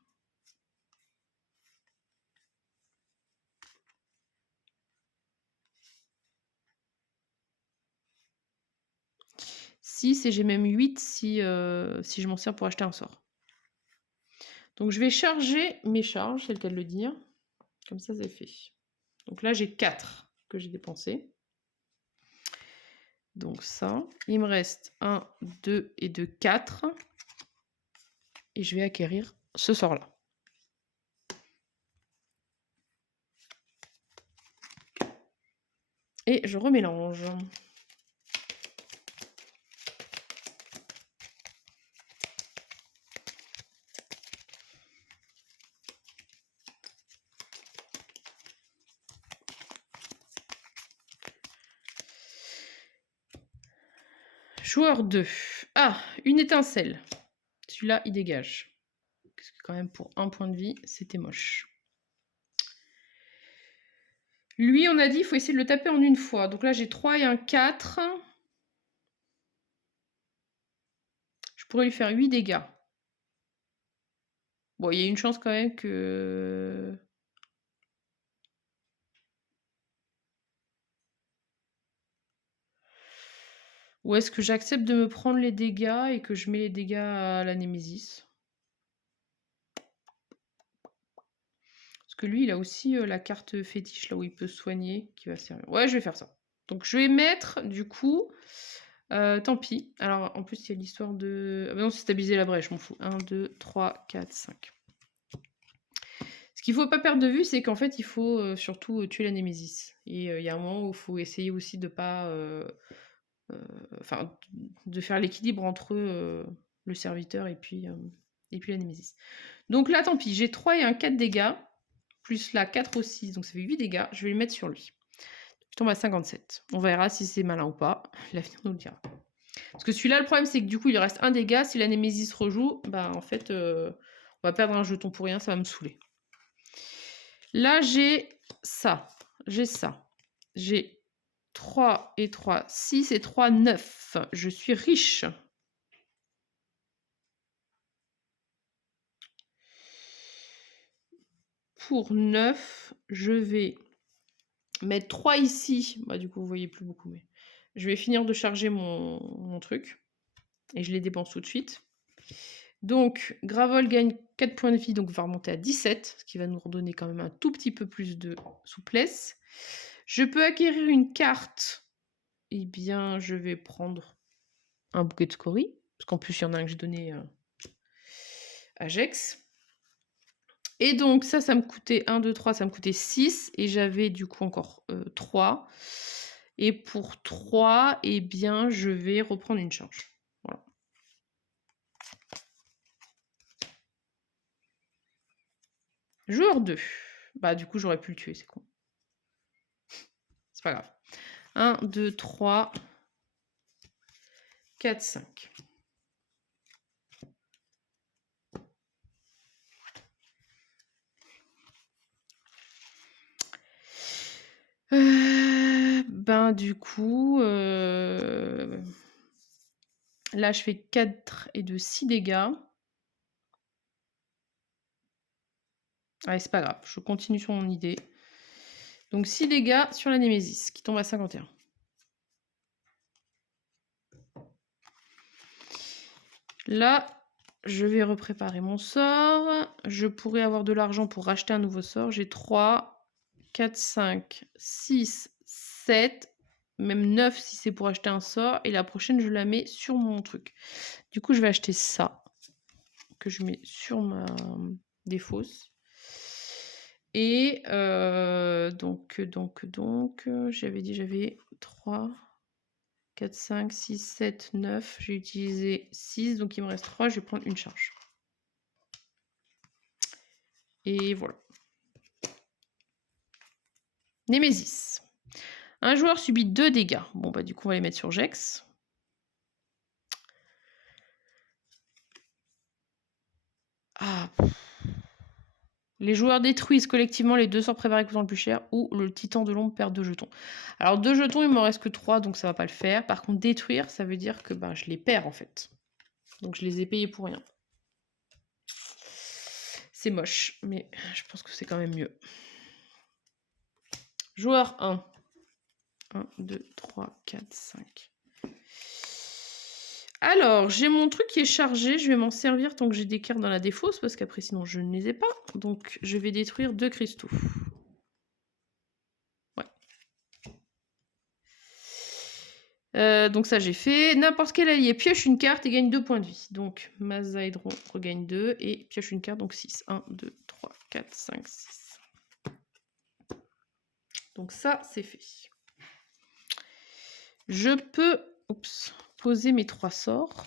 Six, et j'ai même 8 si je m'en sers pour acheter un sort. Donc je vais charger mes charges, c'est le cas de le dire. Comme ça, c'est fait. Donc là, j'ai 4 que j'ai dépensés. Donc ça, il me reste 1, 2 et 2, 4. Et je vais acquérir ce sort-là. Et je remélange. Joueur 2. Ah, une étincelle. Celui-là, il dégage. Parce que quand même, pour 1 point de vie, c'était moche. Lui, on a dit, il faut essayer de le taper en une fois. Donc là, j'ai 3 et un 4. Je pourrais lui faire 8 dégâts. Bon, il y a une chance quand même que... Ou est-ce que j'accepte de me prendre les dégâts et que je mets les dégâts à la Némésis? Parce que lui, il a aussi la carte fétiche, là où il peut soigner, qui va servir. Ouais, je vais faire ça. Donc je vais mettre, du coup... tant pis. Alors, en plus, il y a l'histoire de... Ah bah non, c'est stabiliser la brèche, je m'en fous. 1, 2, 3, 4, 5. Ce qu'il ne faut pas perdre de vue, c'est qu'en fait, il faut surtout tuer la Némésis. Et il y a un moment où il faut essayer aussi de pas... Enfin, de faire l'équilibre entre le serviteur et puis la Némésis. Donc là, tant pis, j'ai 3 et un 4 dégâts, plus là 4 aussi, donc ça fait 8 dégâts. Je vais le mettre sur lui. Je tombe à 57. On verra si c'est malin ou pas. L'avenir nous le dira. Parce que celui-là, le problème, c'est que du coup, il reste un dégât. Si la Némésis rejoue, bah en fait, on va perdre un jeton pour rien, ça va me saouler. Là, j'ai ça. J'ai ça. J'ai 3 et 3, 6 et 3, 9. Je suis riche. Pour 9, je vais mettre 3 ici. Bah, du coup, vous voyez plus beaucoup, mais je vais finir de charger mon truc. Et je les dépense tout de suite. Donc, Gravol gagne 4 points de vie, donc va remonter à 17, ce qui va nous redonner quand même un tout petit peu plus de souplesse. Je peux acquérir une carte. Eh bien, je vais prendre un bouquet de scories, parce qu'en plus, il y en a un que j'ai donné à Jex. Et donc, ça me coûtait 1, 2, 3, ça me coûtait 6, et j'avais du coup encore 3. Et pour 3, eh bien, je vais reprendre une charge. Voilà. Joueur 2. Bah, du coup, j'aurais pu le tuer, c'est con. C'est pas grave. 1, 2, 3, 4, 5. ben, du coup, là, je fais 4 et de 6 dégâts. Allez, c'est pas grave, je continue sur mon idée. Donc 6 dégâts sur la Némésis, qui tombe à 51. Là, je vais repréparer mon sort. Je pourrais avoir de l'argent pour racheter un nouveau sort. J'ai 3, 4, 5, 6, 7, même 9 si c'est pour acheter un sort. Et la prochaine, je la mets sur mon truc. Du coup, je vais acheter ça, que je mets sur ma défausse. Et donc, j'avais dit j'avais 3, 4, 5, 6, 7, 9. J'ai utilisé 6, donc il me reste 3. Je vais prendre une charge. Et voilà. Némésis. Un joueur subit 2 dégâts. Bon, bah du coup, on va les mettre sur Jex. Ah. Les joueurs détruisent collectivement les 2 sorts préparés coûtant le plus cher ou le titan de l'ombre perd 2 jetons. Alors 2 jetons, il m'en reste que 3, donc ça va pas le faire. Par contre, détruire, ça veut dire que bah, je les perds en fait. Donc je les ai payés pour rien. C'est moche, mais je pense que c'est quand même mieux. Joueur 1. 1, 2, 3, 4, 5. Alors, j'ai mon truc qui est chargé. Je vais m'en servir tant que j'ai des cartes dans la défausse, parce qu'après, sinon, je ne les ai pas. Donc, je vais détruire 2 cristaux. Ouais. Donc ça, j'ai fait. N'importe quel allié pioche une carte et gagne 2 points de vie. Donc, Mazaedron regagne 2 et pioche une carte, donc 6. 1, 2, 3, 4, 5, 6. Donc ça, c'est fait. Je peux poser mes 3 sorts.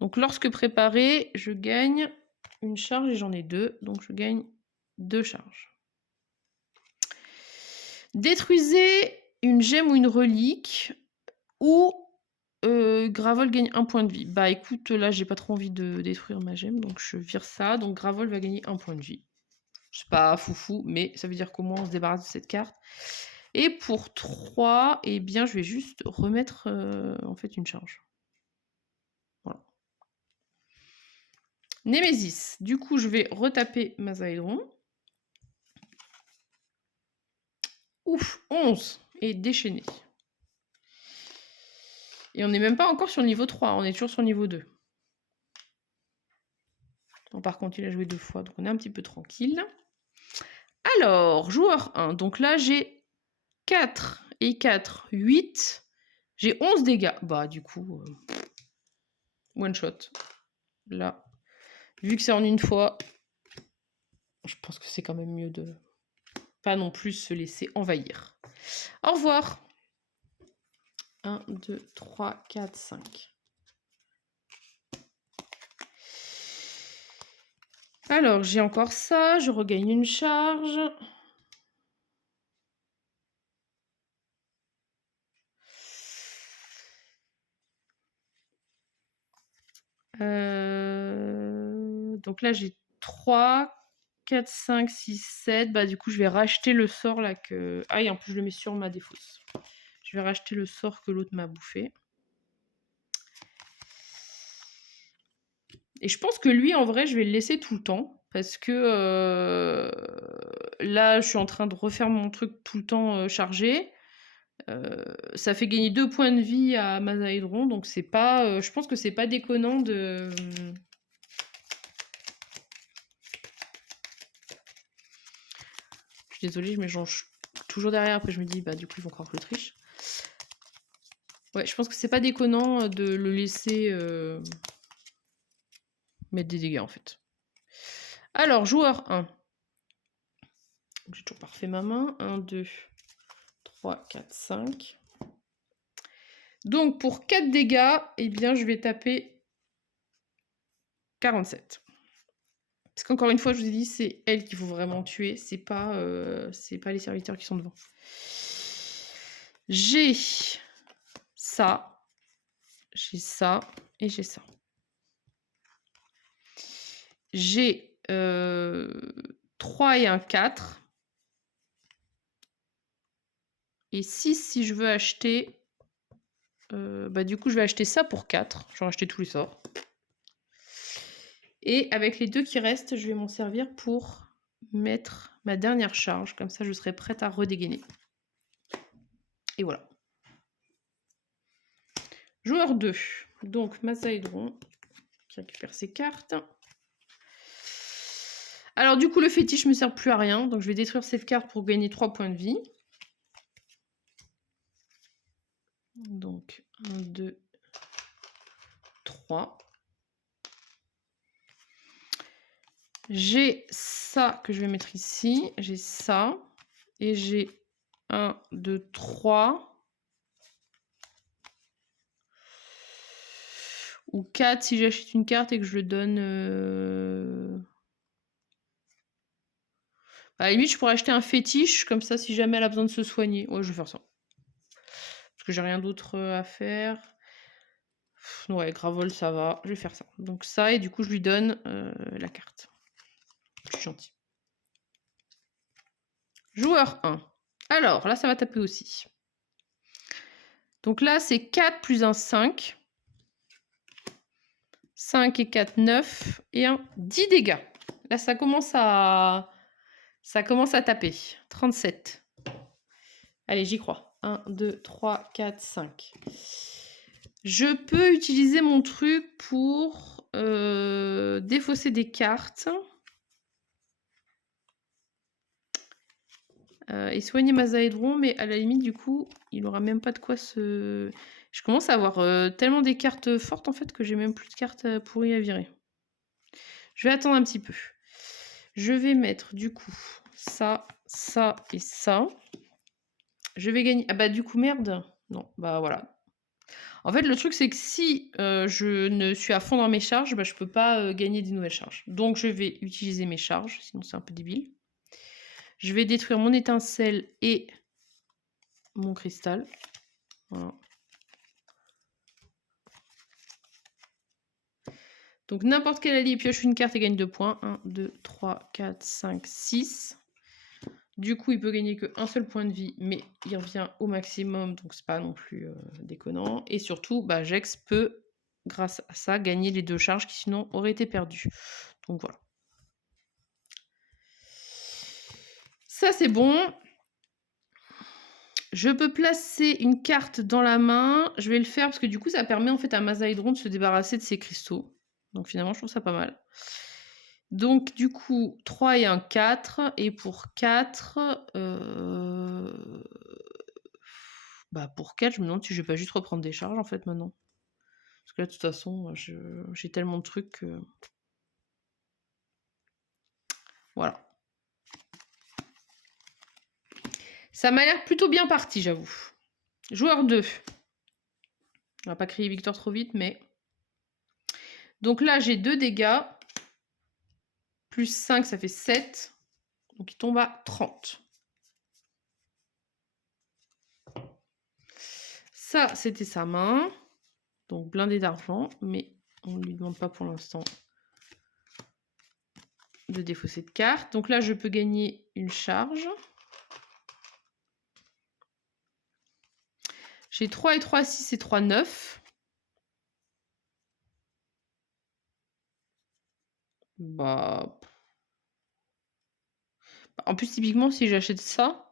Donc, lorsque préparé, je gagne une charge et j'en ai 2. Donc, je gagne 2 charges. Détruisez une gemme ou une relique ou Gravol gagne 1 point de vie. Bah écoute, là, j'ai pas trop envie de détruire ma gemme, donc je vire ça. Donc, Gravol va gagner 1 point de vie. C'est pas foufou, mais ça veut dire qu'au moins on se débarrasse de cette carte. Et pour 3, eh bien, je vais juste remettre en fait une charge. Voilà. Némésis. Du coup, je vais retaper Mazaedron. Ouf, 11 et déchaîné. Et on n'est même pas encore sur le niveau 3, on est toujours sur le niveau 2. Bon, par contre, il a joué 2 fois, donc on est un petit peu tranquille. Alors, joueur 1. Donc là, j'ai 4 et 4, 8. J'ai 11 dégâts. Bah, du coup, one shot. Là, vu que c'est en une fois, je pense que c'est quand même mieux de pas non plus se laisser envahir. Au revoir. 1, 2, 3, 4, 5. Alors, j'ai encore ça. Je regagne une charge. Donc là, j'ai 3, 4, 5, 6, 7. Bah, du coup, je vais racheter le sort là que... Ah, et en plus, je le mets sur ma défausse. Je vais racheter le sort que l'autre m'a bouffé. Et je pense que lui, en vrai, je vais le laisser tout le temps. Parce que là, je suis en train de refaire mon truc tout le temps chargé. Ça fait gagner 2 points de vie à Mazaedron. Donc, c'est pas... je pense que c'est pas déconnant de... Je suis désolée, je m'échange toujours derrière. Après, je me dis, bah, du coup, ils vont croire que je triche. Ouais, je pense que c'est pas déconnant de le laisser mettre des dégâts, en fait. Alors, joueur 1. J'ai toujours pas refait ma main. 1, 2, 3, 4, 5. Donc, pour 4 dégâts, eh bien, je vais taper 47. Parce qu'encore une fois, je vous ai dit, c'est elle qu'il faut vraiment tuer. C'est pas les serviteurs qui sont devant. J'ai ça. J'ai ça. Et j'ai ça. J'ai 3 et un 4. Et 6 si je veux acheter... bah du coup, je vais acheter ça pour 4. Je vais acheter tous les sorts. Et avec les 2 qui restent, je vais m'en servir pour mettre ma dernière charge. Comme ça, je serai prête à redégainer. Et voilà. Joueur 2. Donc, Mazaédron qui récupère ses cartes. Alors du coup, le fétiche ne me sert plus à rien. Donc, je vais détruire cette carte pour gagner 3 points de vie. Donc, 1, 2, 3. J'ai ça que je vais mettre ici. J'ai ça. Et j'ai 1, 2, 3. Ou 4 si j'achète une carte et que je le donne... À la limite, je pourrais acheter un fétiche. Comme ça, si jamais elle a besoin de se soigner. Ouais, je vais faire ça. Parce que j'ai rien d'autre à faire. Ouais, Gravol, ça va. Je vais faire ça. Donc ça, et du coup, je lui donne la carte. Je suis gentille. Joueur 1. Alors, là, ça va taper aussi. Donc là, c'est 4 plus un 5. 5 et 4, 9. Et un 10 dégâts. Là, ça commence à taper. 37. Allez, j'y crois. 1, 2, 3, 4, 5. Je peux utiliser mon truc pour défausser des cartes. Et soigner Mazaédron, mais à la limite, du coup, il aura même pas de quoi se... Je commence à avoir tellement des cartes fortes, en fait, que j'ai même plus de cartes pourries à virer. Je vais attendre un petit peu. Je vais mettre, du coup, ça, ça et ça. Je vais gagner... Ah bah, du coup, merde. Non, bah voilà. En fait, le truc, c'est que si je ne suis à fond dans mes charges, bah, je peux pas gagner des nouvelles charges. Donc, je vais utiliser mes charges, sinon c'est un peu débile. Je vais détruire mon étincelle et mon cristal. Voilà. Donc n'importe quel allié pioche une carte et gagne 2 points. 1, 2, 3, 4, 5, 6. Du coup, il peut gagner qu'un seul point de vie, mais il revient au maximum, donc c'est pas non plus déconnant. Et surtout, bah, Jex peut, grâce à ça, gagner les 2 charges qui sinon auraient été perdues. Donc voilà. Ça, c'est bon. Je peux placer une carte dans la main. Je vais le faire parce que du coup, ça permet en fait à Mazaédron de se débarrasser de ses cristaux. Donc finalement, je trouve ça pas mal. Donc du coup, 3 et un 4. Et pour 4... Bah pour 4, je me demande si je vais pas juste reprendre des charges en fait maintenant. Parce que là, de toute façon, j'ai tellement de trucs que... Voilà. Ça m'a l'air plutôt bien parti, j'avoue. Joueur 2. On va pas crier victoire trop vite, mais... Donc là, j'ai 2 dégâts. Plus 5, ça fait 7. Donc il tombe à 30. Ça, c'était sa main. Donc blindé d'argent, mais on ne lui demande pas pour l'instant de défausser de carte. Donc là, je peux gagner une charge. J'ai 3 et 3, 6 et 3, 9. Bah... En plus, typiquement, si j'achète ça,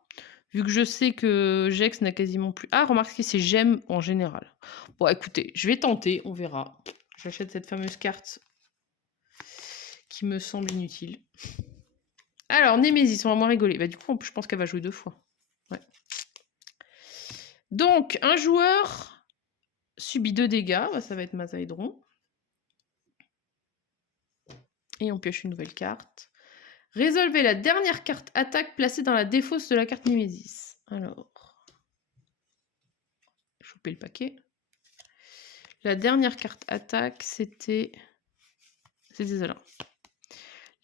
vu que je sais que Jex n'a quasiment plus... Ah, remarquez, c'est gemme en général. Bon, écoutez, je vais tenter, on verra. J'achète cette fameuse carte qui me semble inutile. Alors, Némésis, on va moins rigoler. Bah, du coup, je pense qu'elle va jouer 2 fois. Ouais. Donc, un joueur subit 2 dégâts. Bah, ça va être Mazaédron. Et on pioche une nouvelle carte. Résolvez la dernière carte attaque placée dans la défausse de la carte Némésis. Alors, choper le paquet. La dernière carte attaque, c'était celle-là.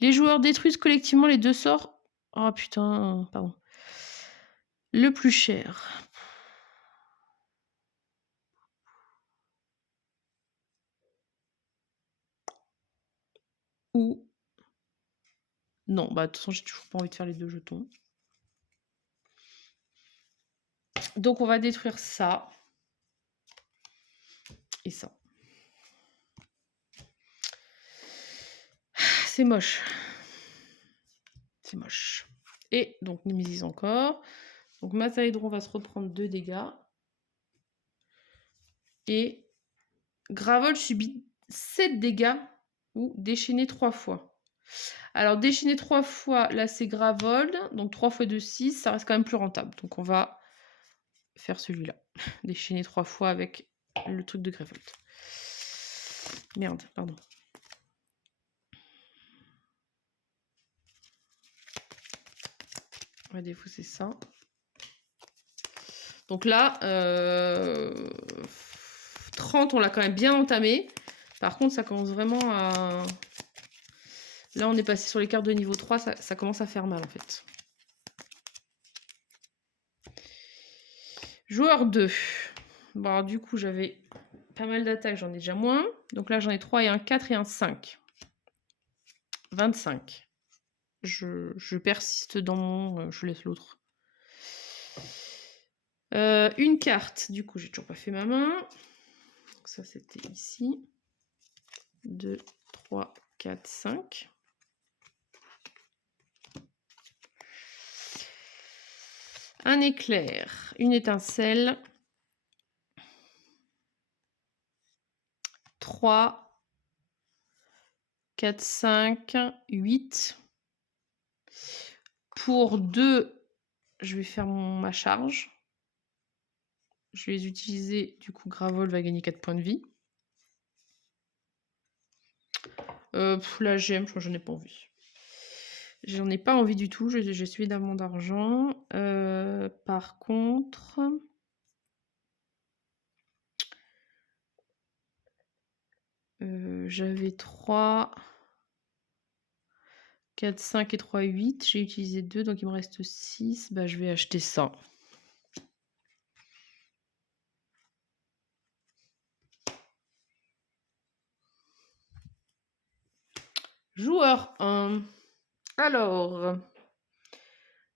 Les joueurs détruisent collectivement les 2 sorts. Oh putain, pardon. Le plus cher. Ou... Non, bah de toute façon, j'ai toujours pas envie de faire les 2 jetons. Donc on va détruire ça. Et ça. C'est moche. C'est moche. Et donc Némésis encore. Donc Mazaédron va se reprendre 2 dégâts. Et Gravel subit 7 dégâts ou déchaîné 3 fois. Alors déchaîné 3 fois, là c'est Gravold. Donc 3 fois 2, 6, ça reste quand même plus rentable. Donc on va faire celui-là. Déchaîner 3 fois avec le truc de Gravold. Merde, pardon. On va défausser ça. Donc là, 30, on l'a quand même bien entamé. Par contre, ça commence vraiment à... Là, on est passé sur les cartes de niveau 3, ça commence à faire mal, en fait. Joueur 2. Bon, alors, du coup, j'avais pas mal d'attaques, j'en ai déjà moins. Donc là, j'en ai 3 et un 4 et un 5. 25. Je persiste dans mon... je laisse l'autre. Une carte, du coup, j'ai toujours pas fait ma main. Donc ça, c'était ici. 2, 3, 4, 5. Un éclair, une étincelle. 3, 4, 5, 8. Pour 2, je vais faire ma charge. Je vais les utiliser, du coup, Gravol va gagner 4 points de vie. La gemme, je crois que j'en ai pas envie. J'en ai pas envie du tout, j'ai suivi d'amont d'argent. Par contre... j'avais 3, 4, 5 et 3, 8. J'ai utilisé 2, donc il me reste 6. Bah, je vais acheter ça. Joueur 1. Alors,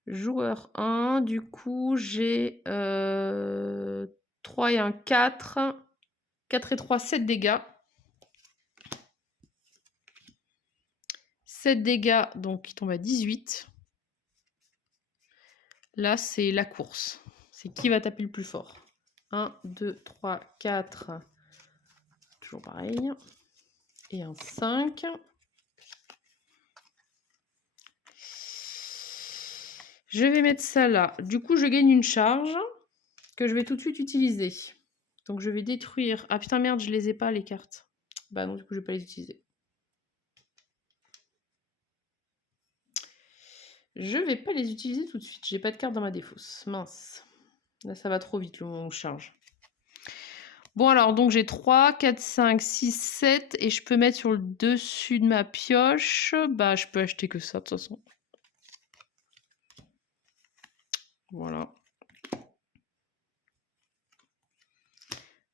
joueur 1, du coup, j'ai 3 et un 4. 4 et 3, 7 dégâts. 7 dégâts, donc il tombe à 18. Là, c'est la course. C'est qui va taper le plus fort. 1, 2, 3, 4. Toujours pareil. Et un 5. Je vais mettre ça là. Du coup, je gagne une charge que je vais tout de suite utiliser. Donc, je vais détruire... Ah putain, merde, je les ai pas, les cartes. Bah non, du coup, je vais pas les utiliser. Je vais pas les utiliser tout de suite. J'ai pas de carte dans ma défausse. Mince. Là, ça va trop vite, le moment où je charge. Bon, alors, donc j'ai 3, 4, 5, 6, 7. Et je peux mettre sur le dessus de ma pioche. Bah, je peux acheter que ça, de toute façon. Voilà.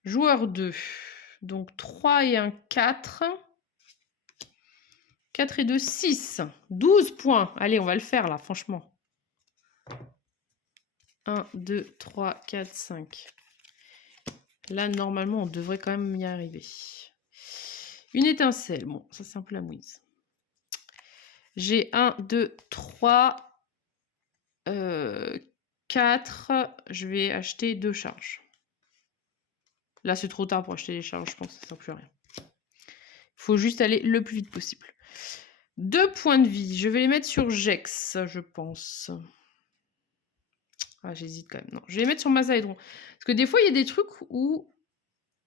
Joueur 2. Donc 3 et un 4. 4 et 2, 6. 12 points. Allez, on va le faire là, franchement. 1, 2, 3, 4, 5. Là, normalement, on devrait quand même y arriver. Une étincelle. Bon, ça, c'est un peu la mouise. J'ai 1, 2, 3, 4. Je vais acheter 2 charges. Là, c'est trop tard pour acheter les charges, je pense. Ça ne sert plus à rien. Il faut juste aller le plus vite possible. 2 points de vie. Je vais les mettre sur Jex, je pense. Ah, j'hésite quand même. Non, je vais les mettre sur Mazaédron. Parce que des fois, il y a des trucs où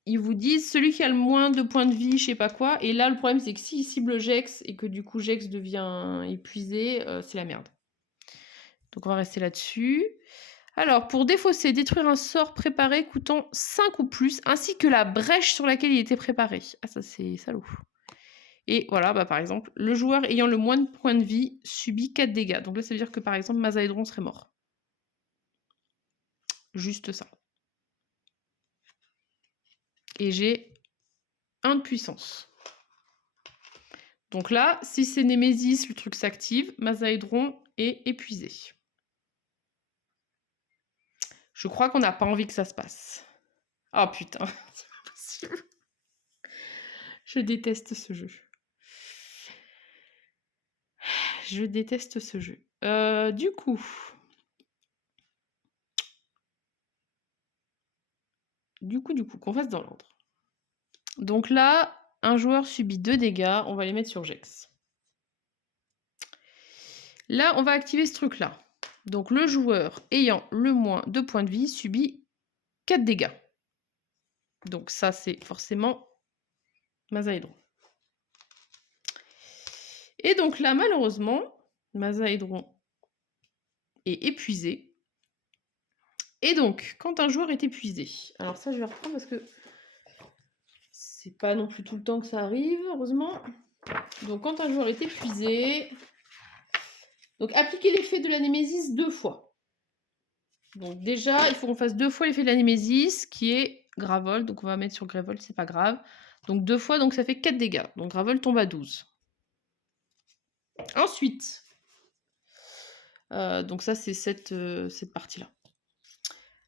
ils vous disent celui qui a le moins de points de vie, je sais pas quoi. Et là, le problème, c'est que s'il cible Jex et que du coup, Jex devient épuisé, c'est la merde. Donc, on va rester là-dessus. Alors, pour défausser, détruire un sort préparé coûtant 5 ou plus, ainsi que la brèche sur laquelle il était préparé. Ah, ça, c'est salaud. Et voilà, bah, par exemple, le joueur ayant le moins de points de vie subit 4 dégâts. Donc là, ça veut dire que, par exemple, Mazaédron serait mort. Juste ça. Et j'ai 1 de puissance. Donc là, si c'est Némésis, le truc s'active, Mazaédron est épuisé. Je crois qu'on n'a pas envie que ça se passe. Oh putain, c'est pas possible. Je déteste ce jeu. Je déteste ce jeu. Du coup, qu'on fasse dans l'ordre. Donc là, un joueur subit 2 dégâts, on va les mettre sur Gex. Là, on va activer ce truc-là. Donc le joueur ayant le moins 2 points de vie subit 4 dégâts. Donc ça, c'est forcément Mazaédron. Et donc là, malheureusement, Mazaédron est épuisé. Et donc, quand un joueur est épuisé, alors ça, je vais reprendre parce que c'est pas non plus tout le temps que ça arrive, heureusement. Donc, quand un joueur est épuisé, donc appliquer l'effet de la némésis 2 fois. Donc déjà, il faut qu'on fasse 2 fois l'effet de la némésis, qui est Gravol. Donc on va mettre sur Gravol, c'est pas grave. Donc 2 fois, donc ça fait 4 dégâts. Donc Gravol tombe à 12. Ensuite, donc ça c'est cette partie-là.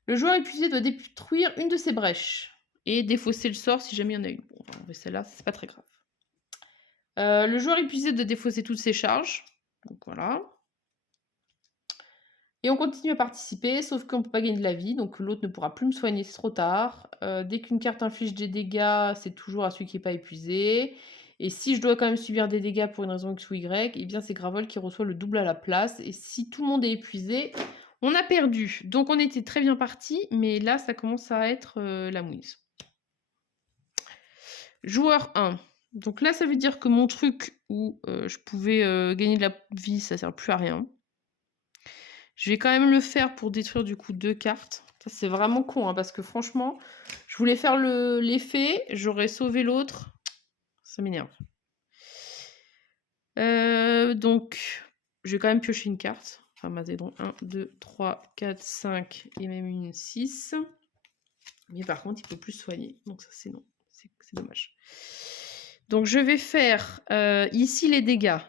Le joueur épuisé doit détruire une de ses brèches et défausser le sort si jamais il y en a une. Bon, on va enlever celle-là, c'est pas très grave. Le joueur épuisé doit défausser toutes ses charges. Donc voilà. Et on continue à participer, sauf qu'on ne peut pas gagner de la vie, donc l'autre ne pourra plus me soigner, c'est trop tard. Dès qu'une carte inflige des dégâts, c'est toujours à celui qui n'est pas épuisé. Et si je dois quand même subir des dégâts pour une raison X ou Y, eh bien c'est Gravol qui reçoit le double à la place. Et si tout le monde est épuisé, on a perdu. Donc on était très bien parti, mais là ça commence à être la mouise. Joueur 1. Donc là ça veut dire que mon truc où je pouvais gagner de la vie, ça ne sert plus à rien. Je vais quand même le faire pour détruire du coup 2 cartes. Ça c'est vraiment con, hein, parce que franchement, je voulais faire l'effet, j'aurais sauvé l'autre. Ça m'énerve. Donc, je vais quand même piocher une carte. Enfin, Mazaédron, 1, 2, 3, 4, 5 et même une 6. Mais par contre, il ne peut plus soigner. Donc ça c'est non. C'est dommage. Donc je vais faire ici les dégâts.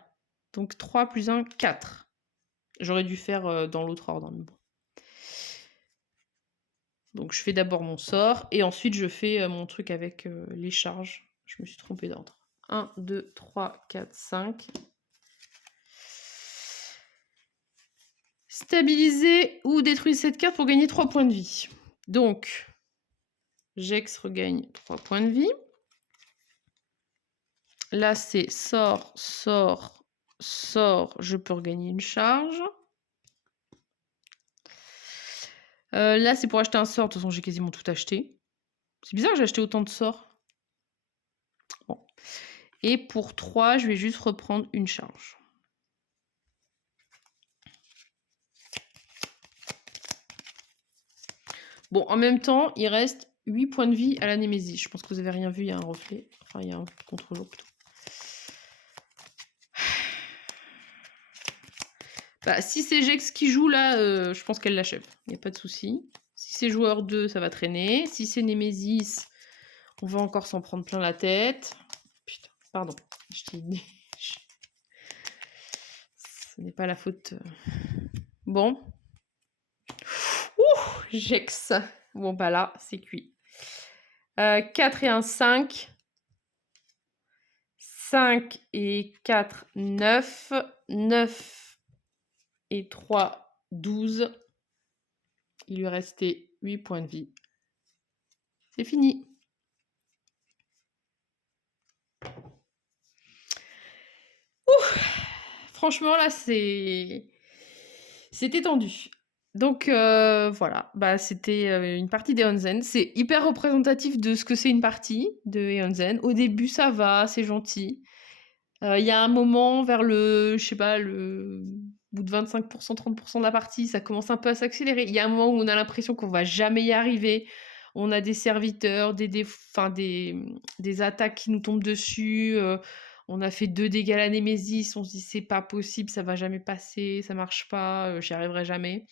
Donc 3 plus 1, 4. J'aurais dû faire dans l'autre ordre. Mais bon. Donc je fais d'abord mon sort et ensuite je fais mon truc avec les charges. Je me suis trompée d'ordre. 1, 2, 3, 4, 5. Stabiliser ou détruire cette carte pour gagner 3 points de vie. Donc, Gex regagne 3 points de vie. Là, c'est sort, sort, sort. Je peux regagner une charge. Là, c'est pour acheter un sort. De toute façon, j'ai quasiment tout acheté. C'est bizarre que j'ai acheté autant de sorts. Bon. Et pour 3, je vais juste reprendre une charge. Bon, en même temps, il reste 8 points de vie à la Némésis. Je pense que vous n'avez rien vu, il y a un reflet. Enfin, il y a un contre-jour plutôt. Bah, si c'est Gex qui joue là, je pense qu'elle l'achève. Il n'y a pas de souci. Si c'est joueur 2, ça va traîner. Si c'est Némésis, on va encore s'en prendre plein la tête. Putain, pardon. Je t'ai dit. Ce n'est pas la faute. Bon. Ouh, Gex. Bon, bah là, c'est cuit. 4 et 1, 5. 5 et 4, 9. 9 et 3, 12. Il lui restait 8 points de vie. C'est fini. Ouh, franchement, là, c'était tendu. Donc, voilà. Bah, c'était une partie d'Eonzen. C'est hyper représentatif de ce que c'est une partie de Eonzen. Au début, ça va, c'est gentil. Il y a un moment, vers le, je sais pas, le bout de 25%, 30% de la partie, ça commence un peu à s'accélérer. Il y a un moment où on a l'impression qu'on va jamais y arriver. On a des serviteurs, des attaques qui nous tombent dessus. On a fait 2 dégâts à la Némésis. On se dit c'est pas possible, ça va jamais passer, ça marche pas, j'y arriverai jamais.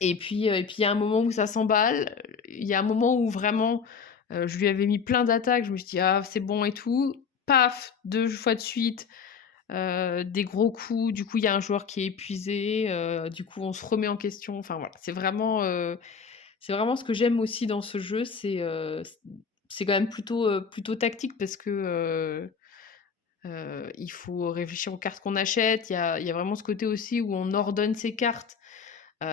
Et puis il y a un moment où ça s'emballe. Il y a un moment où vraiment, je lui avais mis plein d'attaques. Je me suis dit ah c'est bon et tout. Paf, 2 fois de suite. des gros coups, du coup, il y a un joueur qui est épuisé, du coup, on se remet en question. Enfin, voilà, c'est vraiment ce que j'aime aussi dans ce jeu, c'est quand même plutôt tactique parce que, il faut réfléchir aux cartes qu'on achète. Il y a vraiment ce côté aussi où on ordonne ses cartes,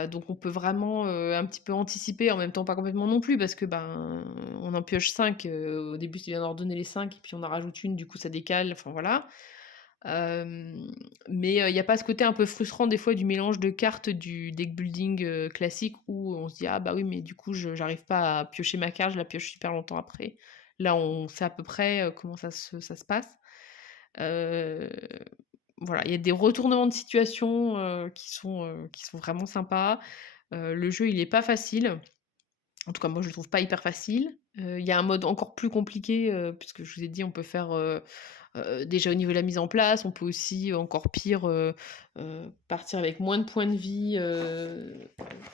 donc on peut vraiment, un petit peu anticiper, en même temps pas complètement non plus parce que, ben, on en pioche 5. Au début c'est bien d'ordonner les 5 et puis on en rajoute une, du coup ça décale, enfin voilà. Mais il y a pas ce côté un peu frustrant des fois du mélange de cartes du deck building, classique où on se dit: «Ah bah oui, mais du coup j'arrive pas à piocher ma carte, je la pioche super longtemps après». Là, on sait à peu près, comment ça se passe. Heu, voilà, il y a des retournements de situation, qui sont vraiment sympas. Le jeu, il est pas facile. En tout cas, moi, je le trouve pas hyper facile. Il y a un mode encore plus compliqué, puisque je vous ai dit, on peut faire, déjà au niveau de la mise en place, on peut aussi, encore pire, partir avec moins de points de vie,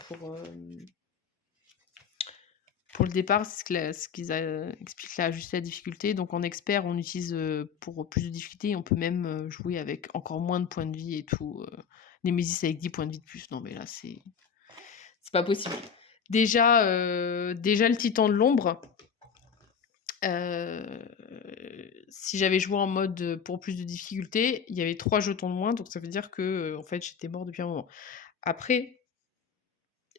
pour, pour le départ. C'est ce qu'ils expliquent là, ajuster la difficulté. Donc en expert, on utilise, pour plus de difficulté, on peut même, jouer avec encore moins de points de vie et tout, Némésis avec 10 points de vie de plus. Non mais là, c'est pas possible. Déjà le Titan de l'ombre, heu, si j'avais joué en mode, pour plus de difficulté, il y avait 3 jetons de moins, donc ça veut dire que, en fait, j'étais mort depuis un moment. Après,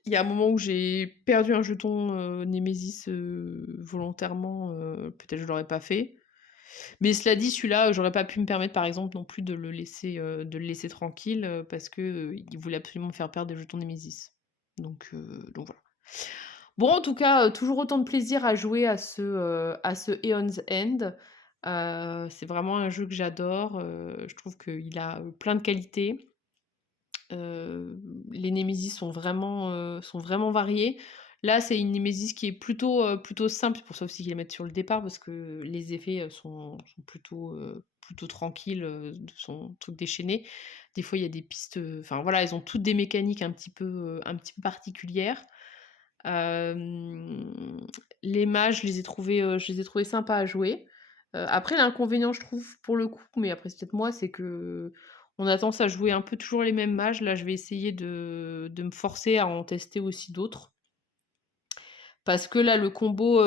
il y a un moment où j'ai perdu un jeton, Némésis, volontairement, peut-être je l'aurais pas fait. Mais cela dit, celui-là, j'aurais pas pu me permettre, par exemple, non plus de le laisser tranquille, parce que, il voulait absolument me faire perdre des jetons Némésis. Donc voilà. Bon, en tout cas, toujours autant de plaisir à jouer à ce Aeon's End. C'est vraiment un jeu que j'adore, je trouve qu'il a, plein de qualités. Heu, les némésis sont vraiment variées. Là, c'est une némésis qui est plutôt simple, c'est pour ça aussi qu'ils la mettent sur le départ parce que les effets, sont plutôt tranquilles, de son truc déchaîné. Des fois, il y a des pistes, enfin voilà, elles ont toutes des mécaniques un petit peu particulières. Hem, les mages, je les ai trouvés sympas à jouer. Après l'inconvénient, je trouve, pour le coup, mais après c'est peut-être moi, c'est qu'on a tendance à jouer un peu toujours les mêmes mages. Là, je vais essayer de me forcer à en tester aussi d'autres. Parce que là, le combo,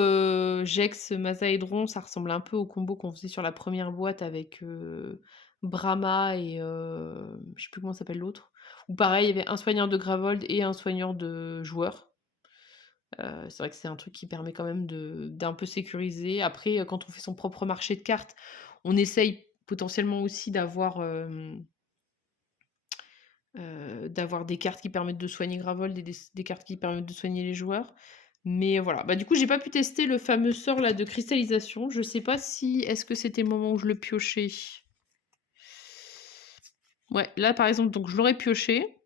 Gex, Mazaédron, ça ressemble un peu au combo qu'on faisait sur la première boîte avec, Brahma et je sais plus comment s'appelle l'autre. Où pareil, il y avait un soigneur de Gravold et un soigneur de joueur. C'est vrai que c'est un truc qui permet quand même d'un peu sécuriser. Après, quand on fait son propre marché de cartes, on essaye potentiellement aussi d'avoir des cartes qui permettent de soigner Gravold et des cartes qui permettent de soigner les joueurs. Mais voilà, bah, du coup, j'ai pas pu tester le fameux sort là de cristallisation. Je sais pas si est-ce que c'était le moment où je le piochais? Ouais, là, par exemple, donc je l'aurais pioché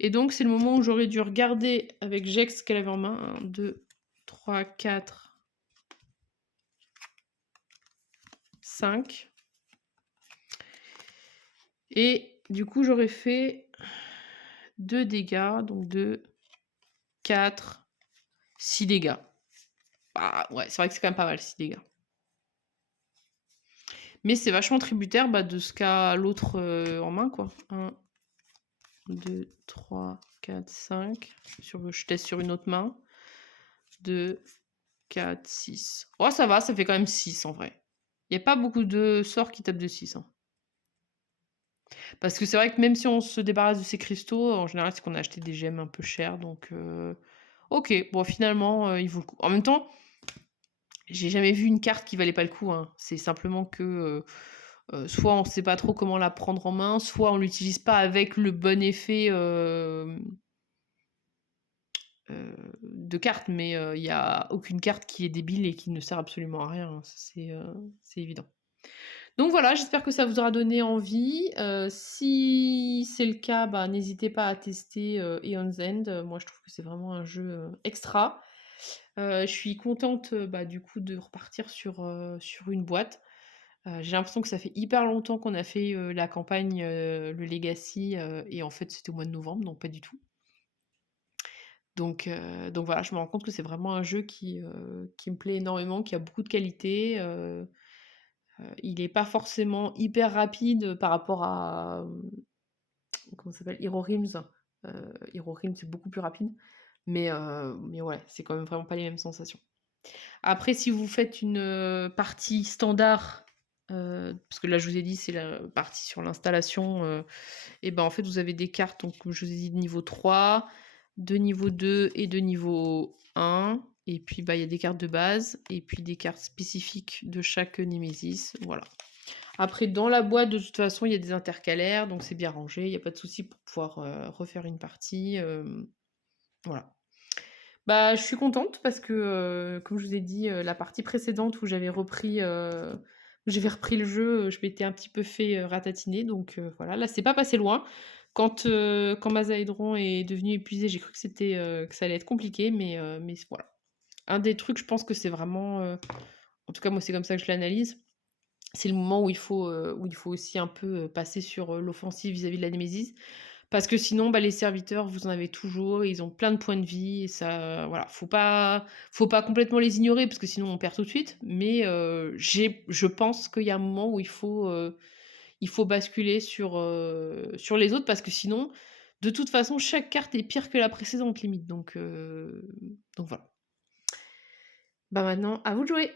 et donc c'est le moment où j'aurais dû regarder avec Jex ce qu'elle avait en main. 1, 2, 3, 4, 5. Et du coup, j'aurais fait 2 dégâts, donc 2, 4, 6 dégâts. Ah ouais, c'est vrai que c'est quand même pas mal 6 dégâts. Mais c'est vachement tributaire, bah, de ce qu'a l'autre, en main, quoi. 1, 2, 3, 4, 5. Je teste sur une autre main. 2, 4, 6. Oh ça va, ça fait quand même 6 en vrai. Il y a pas beaucoup de sorts qui tapent de 6, hein. Parce que c'est vrai que même si on se débarrasse de ces cristaux, en général, c'est qu'on a acheté des gemmes un peu chères, donc OK, bon finalement, il vaut le coup. En même temps, j'ai jamais vu une carte qui valait pas le coup, hein. C'est simplement que, soit on sait pas trop comment la prendre en main, soit on l'utilise pas avec le bon effet, de carte, mais il y a aucune carte qui est débile et qui ne sert absolument à rien, hein. Ça c'est évident. Donc voilà, j'espère que ça vous aura donné envie. Si c'est le cas, bah, n'hésitez pas à tester, Aeon's End. Moi, je trouve que c'est vraiment un jeu, extra. Je suis contente, bah, du coup, de repartir sur une boîte. J'ai l'impression que ça fait hyper longtemps qu'on a fait, la campagne, le Legacy, et en fait, c'était au mois de novembre, donc pas du tout. Donc voilà, je me rends compte que c'est vraiment un jeu qui me plaît énormément, qui a beaucoup de qualités, Il est pas forcément hyper rapide par rapport à, comment ça s'appelle? Hero Realms. Hero Realms, c'est beaucoup plus rapide, mais ouais, c'est quand même vraiment pas les mêmes sensations. Après, si vous faites une, partie standard, parce que là, je vous ai dit, c'est la partie sur l'installation, et ben, en fait, vous avez des cartes, donc comme je vous ai dit, de niveau 3, de niveau 2 et de niveau 1, et puis, bah, il y a des cartes de base et puis des cartes spécifiques de chaque némésis, voilà. Après, dans la boîte, de toute façon, il y a des intercalaires, donc c'est bien rangé, il y a pas de souci pour pouvoir, refaire une partie, voilà. Bah, je suis contente parce que, comme je vous ai dit, la partie précédente où j'avais repris le jeu, je m'étais un petit peu fait, ratatiner, donc voilà. Là, c'est pas passé loin. Quand Mazaédron est devenu épuisé, j'ai cru que ça allait être compliqué, mais voilà. Un des trucs, je pense que c'est vraiment, en tout cas moi, c'est comme ça que je l'analyse, c'est le moment où il faut aussi un peu, passer sur, l'offensive vis-à-vis de la némésis. Parce que sinon, bah, les serviteurs, vous en avez toujours, et ils ont plein de points de vie et ça voilà, faut pas complètement les ignorer parce que sinon on perd tout de suite. Mais, je pense qu'il y a un moment où il faut basculer sur les autres parce que sinon, de toute façon, chaque carte est pire que la précédente limite donc voilà. Bah, maintenant à vous de jouer!